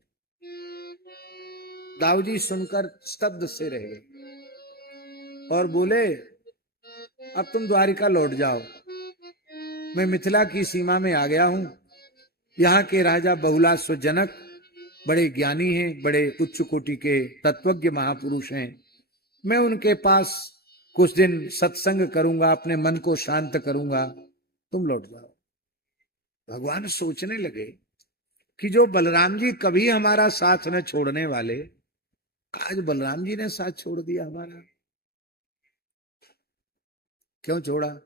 दाऊ जी सुनकर स्तब्ध से रह गए और बोले अब तुम द्वारिका लौट जाओ, मैं मिथिला की सीमा में आ गया हूं, यहाँ के राजा बहुलाश्व जनक बड़े ज्ञानी हैं, बड़े उच्च कोटि के तत्वज्ञ महापुरुष हैं, मैं उनके पास कुछ दिन सत्संग करूंगा, अपने मन को शांत करूंगा, तुम लौट जाओ। भगवान सोचने लगे कि जो बलराम जी कभी हमारा साथ न छोड़ने वाले, आज बलराम जी ने साथ छोड़ दिया हमारा, क्यों छोड़ा?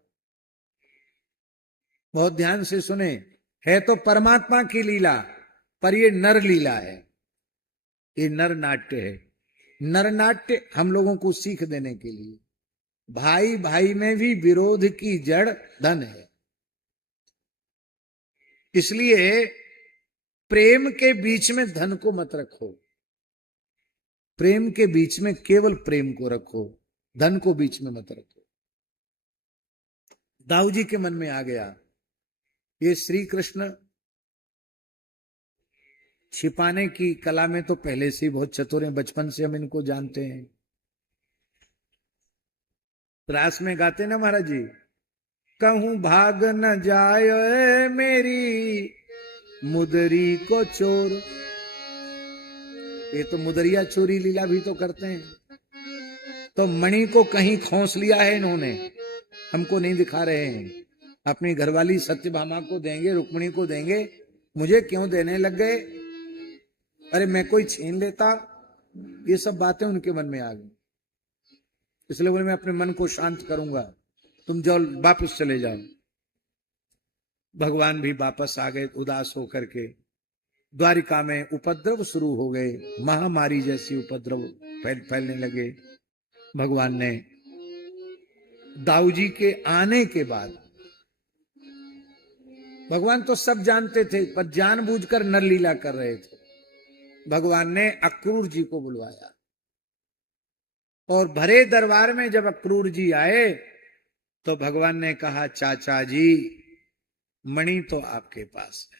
बहुत ध्यान से सुने, है तो परमात्मा की लीला पर ये नर लीला है, ये नर नाट्य है। नर नाट्य हम लोगों को सीख देने के लिए, भाई भाई में भी विरोध की जड़ धन है, इसलिए प्रेम के बीच में धन को मत रखो, प्रेम के बीच में केवल प्रेम को रखो, धन को बीच में मत रखो। दाऊ जी के मन में आ गया, ये श्री कृष्ण छिपाने की कला में तो पहले से ही बहुत चतुर हैं, बचपन से हम इनको जानते हैं। रास में गाते ना महाराज जी, कहूं भाग न जाए मेरी मुदरी को चोर। ये तो मुदरिया चोरी लीला भी तो करते हैं। तो मणि को कहीं खोस लिया है इन्होंने, हमको नहीं दिखा रहे हैं। अपनी घरवाली सत्यभामा को देंगे, रुक्मिणी को देंगे, मुझे क्यों देने लग गए? अरे मैं कोई छीन लेता। ये सब बातें उनके मन में आ गई। इसलिए बोले मैं अपने मन को शांत करूंगा, तुम जाओ, वापस चले जाओ। भगवान भी वापस आ गए उदास होकर के। द्वारिका में उपद्रव शुरू हो गए, महामारी जैसी उपद्रव फैलने लगे। भगवान ने दाऊ जी के आने के बाद, भगवान तो सब जानते थे पर जानबूझकर नरलीला कर रहे थे। भगवान ने अक्रूर जी को बुलवाया और भरे दरबार में जब अक्रूर जी आए तो भगवान ने कहा, चाचा जी मणि तो आपके पास है,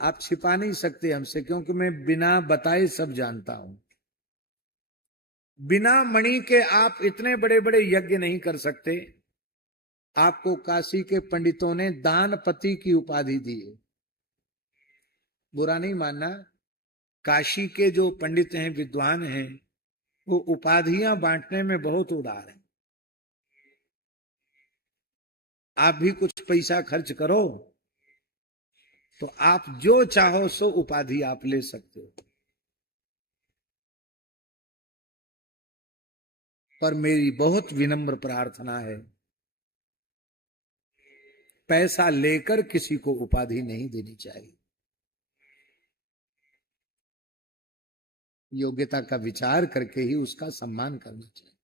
आप छिपा नहीं सकते हमसे, क्योंकि मैं बिना बताए सब जानता हूं। बिना मणि के आप इतने बड़े बड़े यज्ञ नहीं कर सकते। आपको काशी के पंडितों ने दानपति की उपाधि दी है, बुरा नहीं मानना। काशी के जो पंडित हैं, विद्वान हैं, वो उपाधियां बांटने में बहुत उदार हैं। आप भी कुछ पैसा खर्च करो तो आप जो चाहो सो उपाधि आप ले सकते हो। पर मेरी बहुत विनम्र प्रार्थना है, पैसा लेकर किसी को उपाधि नहीं देनी चाहिए। योग्यता का विचार करके ही उसका सम्मान करना चाहिए।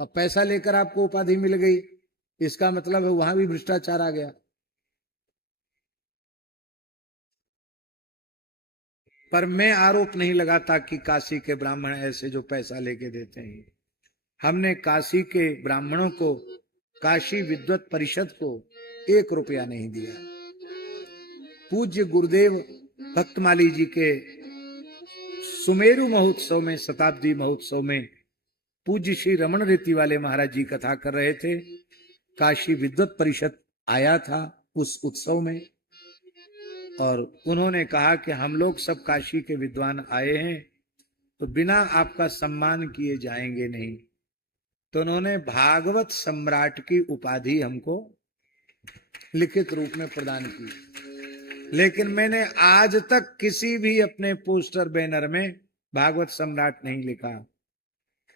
अब पैसा लेकर आपको उपाधि मिल गई, इसका मतलब है वहां भी भ्रष्टाचार आ गया। पर मैं आरोप नहीं लगाता कि काशी के ब्राह्मण ऐसे जो पैसा लेके देते हैं। हमने काशी के ब्राह्मणों को, काशी विद्वत परिषद को 1 रुपया नहीं दिया। पूज्य गुरुदेव भक्तमाली जी के सुमेरु महोत्सव में, शताब्दी महोत्सव में पूज्य श्री रमण रीति वाले महाराज जी कथा कर रहे थे। काशी विद्वत परिषद आया था उस उत्सव में और उन्होंने कहा कि हम लोग सब काशी के विद्वान आए हैं तो बिना आपका सम्मान किए जाएंगे नहीं। तो उन्होंने भागवत सम्राट की उपाधि हमको लिखित रूप में प्रदान की। लेकिन मैंने आज तक किसी भी अपने पोस्टर बैनर में भागवत सम्राट नहीं लिखा।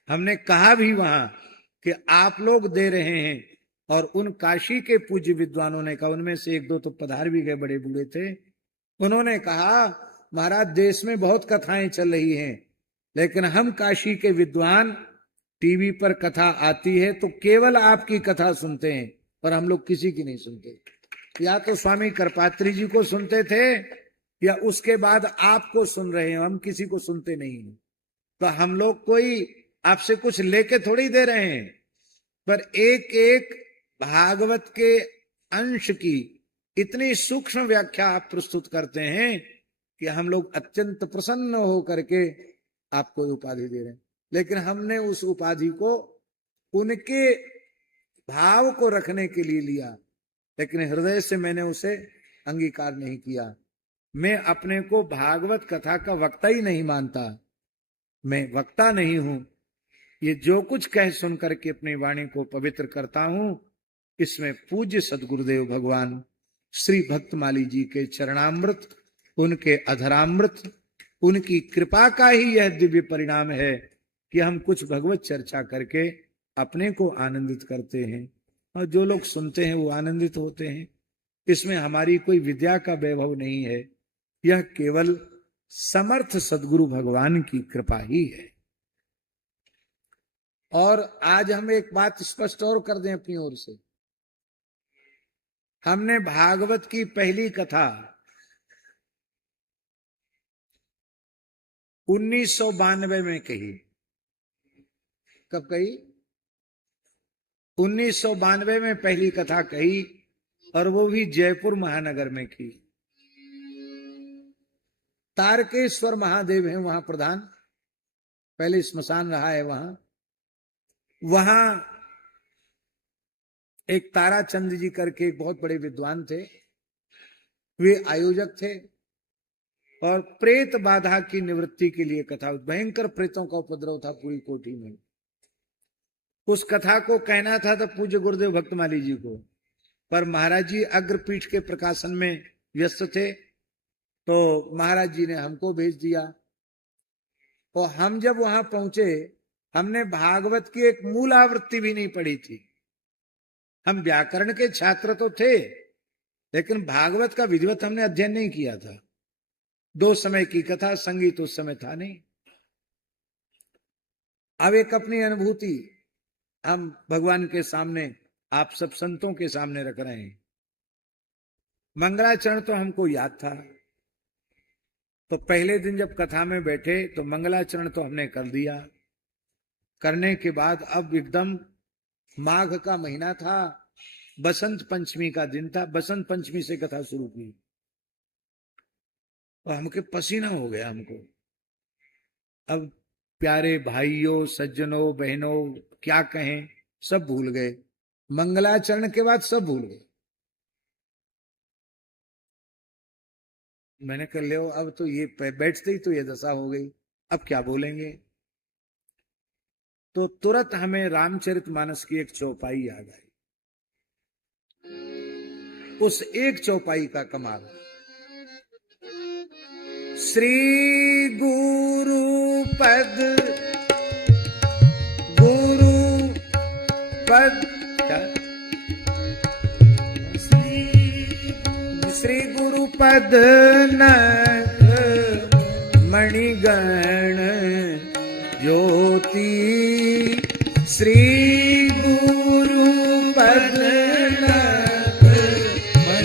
हमने कहा भी वहां कि आप लोग दे रहे हैं, और उन काशी के पूज्य विद्वानों ने कहा, उनमें से 1-2 तो पधार भी गए, बड़े बूढ़े थे, उन्होंने कहा महाराज देश में बहुत कथाएं चल रही हैं, लेकिन हम काशी के विद्वान टीवी पर कथा आती है तो केवल आपकी कथा सुनते हैं, पर हम लोग किसी की नहीं सुनते। या तो स्वामी करपात्री जी को सुनते थे या उसके बाद आपको सुन रहे हैं, हम किसी को सुनते नहीं हैं। तो हम लोग कोई आपसे कुछ लेके थोड़ी दे रहे हैं, पर एक एक भागवत के अंश की इतनी सूक्ष्म व्याख्या आप प्रस्तुत करते हैं कि हम लोग अत्यंत प्रसन्न होकर के आपको उपाधि दे रहे हैं। लेकिन हमने उस उपाधि को उनके भाव को रखने के लिए लिया, लेकिन हृदय से मैंने उसे अंगीकार नहीं किया। मैं अपने को भागवत कथा का वक्ता ही नहीं मानता, मैं वक्ता नहीं हूं। ये जो कुछ कह सुन करके अपनी वाणी को पवित्र करता हूं, इसमें पूज्य सदगुरुदेव भगवान श्री भक्तमाली जी के चरणामृत, उनके अधरामृत, उनकी कृपा का ही यह दिव्य परिणाम है कि हम कुछ भगवत चर्चा करके अपने को आनंदित करते हैं और जो लोग सुनते हैं वो आनंदित होते हैं। इसमें हमारी कोई विद्या का वैभव नहीं है, यह केवल समर्थ सदगुरु भगवान की कृपा ही है। और आज हम एक बात स्पष्ट और कर दें अपनी ओर से, हमने भागवत की पहली कथा 1992 में कही। कब कही? 1992 में पहली कथा कही, और वो भी जयपुर महानगर में की। तारकेश्वर महादेव हैं वहां प्रधान, पहले स्मशान रहा है वहां एक ताराचंद जी करके एक बहुत बड़े विद्वान थे, वे आयोजक थे, और प्रेत बाधा की निवृत्ति के लिए कथा, भयंकर प्रेतों का उपद्रव था पूरी कोठी में। उस कथा को कहना था तो पूज्य गुरुदेव भक्तमाली जी को, पर महाराज जी अग्रपीठ के प्रकाशन में व्यस्त थे, तो महाराज जी ने हमको भेज दिया। और हम जब वहां पहुंचे, हमने भागवत की एक मूल आवृत्ति भी नहीं पढ़ी थी। हम व्याकरण के छात्र तो थे, लेकिन भागवत का विधिवत हमने अध्ययन नहीं किया था। 2 समय की कथा, संगीत उस समय था नहीं। अब एक अपनी अनुभूति हम भगवान के सामने, आप सब संतों के सामने रख रहे हैं। मंगलाचरण तो हमको याद था, तो पहले दिन जब कथा में बैठे तो मंगलाचरण तो हमने कर दिया। करने के बाद अब एकदम माघ का महीना था, बसंत पंचमी का दिन था, बसंत पंचमी से कथा शुरू की, और हमके पसीना हो गया हमको। अब प्यारे भाइयों, सज्जनों, बहनों, क्या कहें, सब भूल गए। मंगलाचरण के बाद सब भूल गए। मैंने कर लिया, अब तो ये बैठते ही तो ये दशा हो गई, अब क्या बोलेंगे। तो तुरंत हमें रामचरितमानस की एक चौपाई याद आई। उस एक चौपाई का कमाल, श्री गुरु पद, गुरु पद, श्री गुरु पद नख मणिगण ज्योति, श्री गुरु पद नख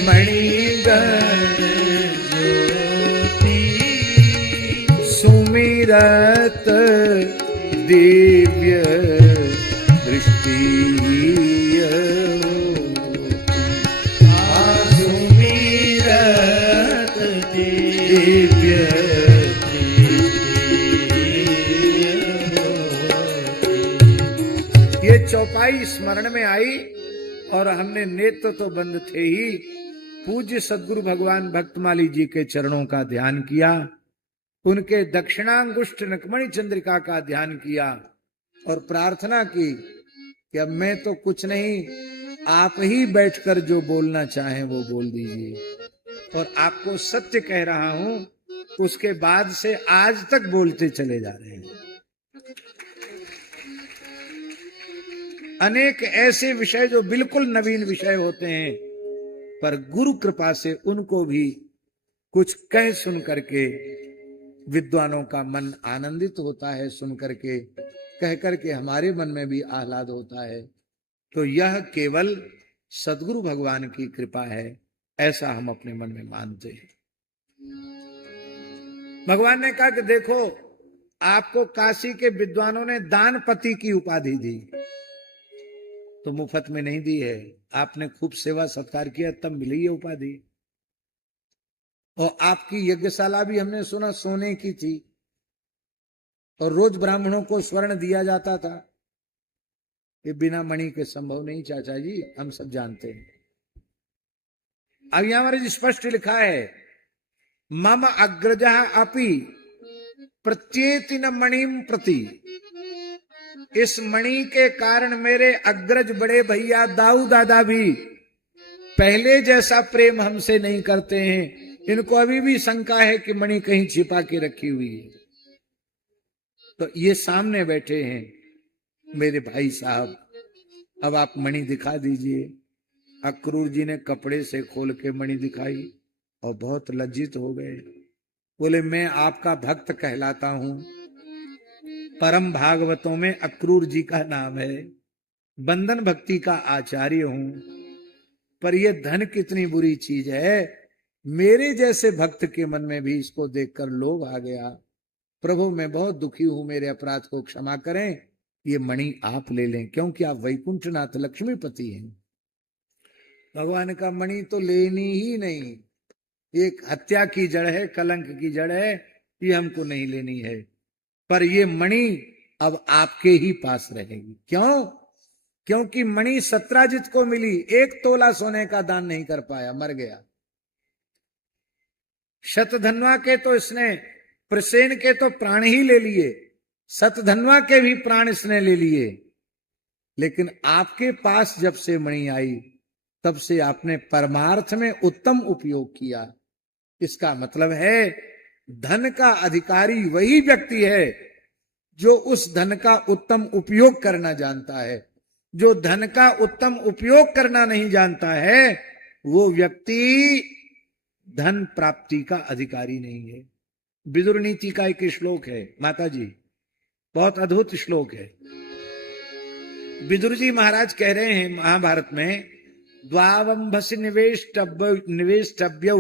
मणिगण ज्योति, सुमिरत दिव्य दृष्टि, सुमिरत दिव्य ये चौपाई स्मरण में आई, और हमने नेत्र तो बंद थे ही, पूज्य सद्गुरु भगवान भक्तमाली जी के चरणों का ध्यान किया, उनके दक्षिणांगुष्ठ नकमणि चंद्रिका का ध्यान किया, और प्रार्थना की कि अब मैं तो कुछ नहीं, आप ही बैठकर जो बोलना चाहें वो बोल दीजिए। और आपको सत्य कह रहा हूं, उसके बाद से आज तक बोलते चले जा रहे हैं। अनेक ऐसे विषय जो बिल्कुल नवीन विषय होते हैं, पर गुरु कृपा से उनको भी कुछ कह सुन करके विद्वानों का मन आनंदित होता है, सुन करके, कह करके हमारे मन में भी आह्लाद होता है। तो यह केवल सद्गुरु भगवान की कृपा है, ऐसा हम अपने मन में मानते हैं। भगवान ने कहा कि देखो, आपको काशी के विद्वानों ने दानपति की उपाधि दी, तो मुफ्त में नहीं दी है, आपने खूब सेवा सत्कार किया तब मिली ये उपाधि। और आपकी यज्ञशाला भी हमने सुना सोने की थी, और रोज ब्राह्मणों को स्वर्ण दिया जाता था। ये बिना मणि के संभव नहीं चाचा जी, हम सब जानते हैं। अब यहां हमारे स्पष्ट लिखा है, मम अग्रजः अपि प्रत्येति न मणिम प्रति, इस मणि के कारण मेरे अग्रज बड़े भैया दाऊ दादा भी पहले जैसा प्रेम हमसे नहीं करते हैं। इनको अभी भी शंका है कि मणि कहीं छिपा के रखी हुई है। तो ये सामने बैठे हैं मेरे भाई साहब, अब आप मणि दिखा दीजिए। अक्रूर जी ने कपड़े से खोल के मणि दिखाई और बहुत लज्जित हो गए। बोले मैं आपका भक्त कहलाता हूं, परम भागवतों में अक्रूर जी का नाम है, बंधन भक्ति का आचार्य हूं। पर यह धन कितनी बुरी चीज है, मेरे जैसे भक्त के मन में भी इसको देखकर लोभ आ गया। प्रभु मैं बहुत दुखी हूं, मेरे अपराध को क्षमा करें, ये मणि आप ले लें, क्योंकि आप वैकुंठनाथ लक्ष्मीपति हैं। भगवान का मणि तो लेनी ही नहीं, एक हत्या की जड़ है, कलंक की जड़ है, ये हमको नहीं लेनी है। पर ये मणि अब आपके ही पास रहेगी। क्यों? क्योंकि मणि सत्राजित को मिली, 1 तोला सोने का दान नहीं कर पाया, मर गया। शतधन्वा के तो इसने, प्रसेन के तो प्राण ही ले लिए, शतधन्वा के भी प्राण इसने ले लिए। लेकिन आपके पास जब से मणि आई, तब से आपने परमार्थ में उत्तम उपयोग किया। इसका मतलब है धन का अधिकारी वही व्यक्ति है जो उस धन का उत्तम उपयोग करना जानता है। जो धन का उत्तम उपयोग करना नहीं जानता है, वो व्यक्ति धन प्राप्ति का अधिकारी नहीं है। विदुर नीति का एक श्लोक है, माता जी, बहुत अद्भुत श्लोक है। विदुर जी महाराज कह रहे हैं महाभारत में, द्वावंभसि निवेष्टव्यौ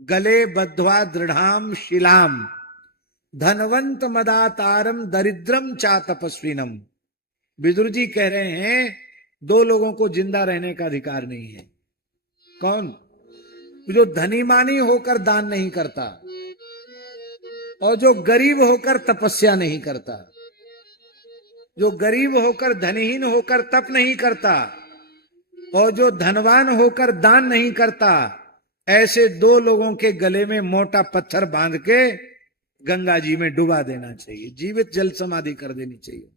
गले बद्ध्वा दृढ़ाम शिलाम धनवंत मदातारम दरिद्रम चा तपस्विनम। विदुर जी कह रहे हैं 2 लोगों को जिंदा रहने का अधिकार नहीं है। कौन? जो धनीमानी होकर दान नहीं करता और जो गरीब होकर तपस्या नहीं करता। जो गरीब होकर धनहीन होकर तप नहीं करता और जो धनवान होकर दान नहीं करता, ऐसे 2 लोगों के गले में मोटा पत्थर बांध के गंगा जी में डुबा देना चाहिए, जीवित जल समाधि कर देनी चाहिए।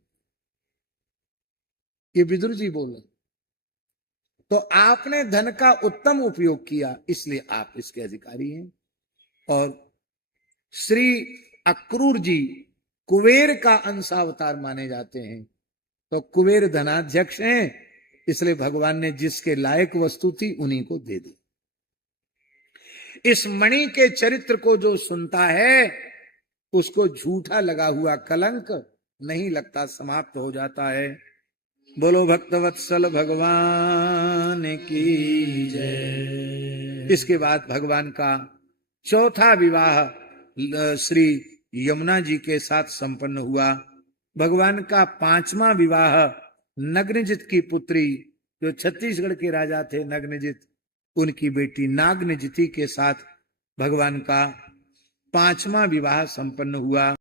ये विदुर जी बोले। तो आपने धन का उत्तम उपयोग किया, इसलिए आप इसके अधिकारी हैं। और श्री अक्रूर जी कुबेर का अंशावतार माने जाते हैं। तो कुबेर धनाध्यक्ष हैं, इसलिए भगवान ने जिसके लायक वस्तु थी उन्हीं को दे दी। इस मणि के चरित्र को जो सुनता है, उसको झूठा लगा हुआ कलंक नहीं लगता, समाप्त हो जाता है। बोलो भक्तवत्सल भगवान की जय। इसके बाद भगवान का 4था विवाह श्री यमुना जी के साथ संपन्न हुआ। भगवान का 5वां विवाह नग्नजित की पुत्री, जो छत्तीसगढ़ के राजा थे नग्नजित, उनकी बेटी नागनजिती के साथ भगवान का 5वां विवाह संपन्न हुआ।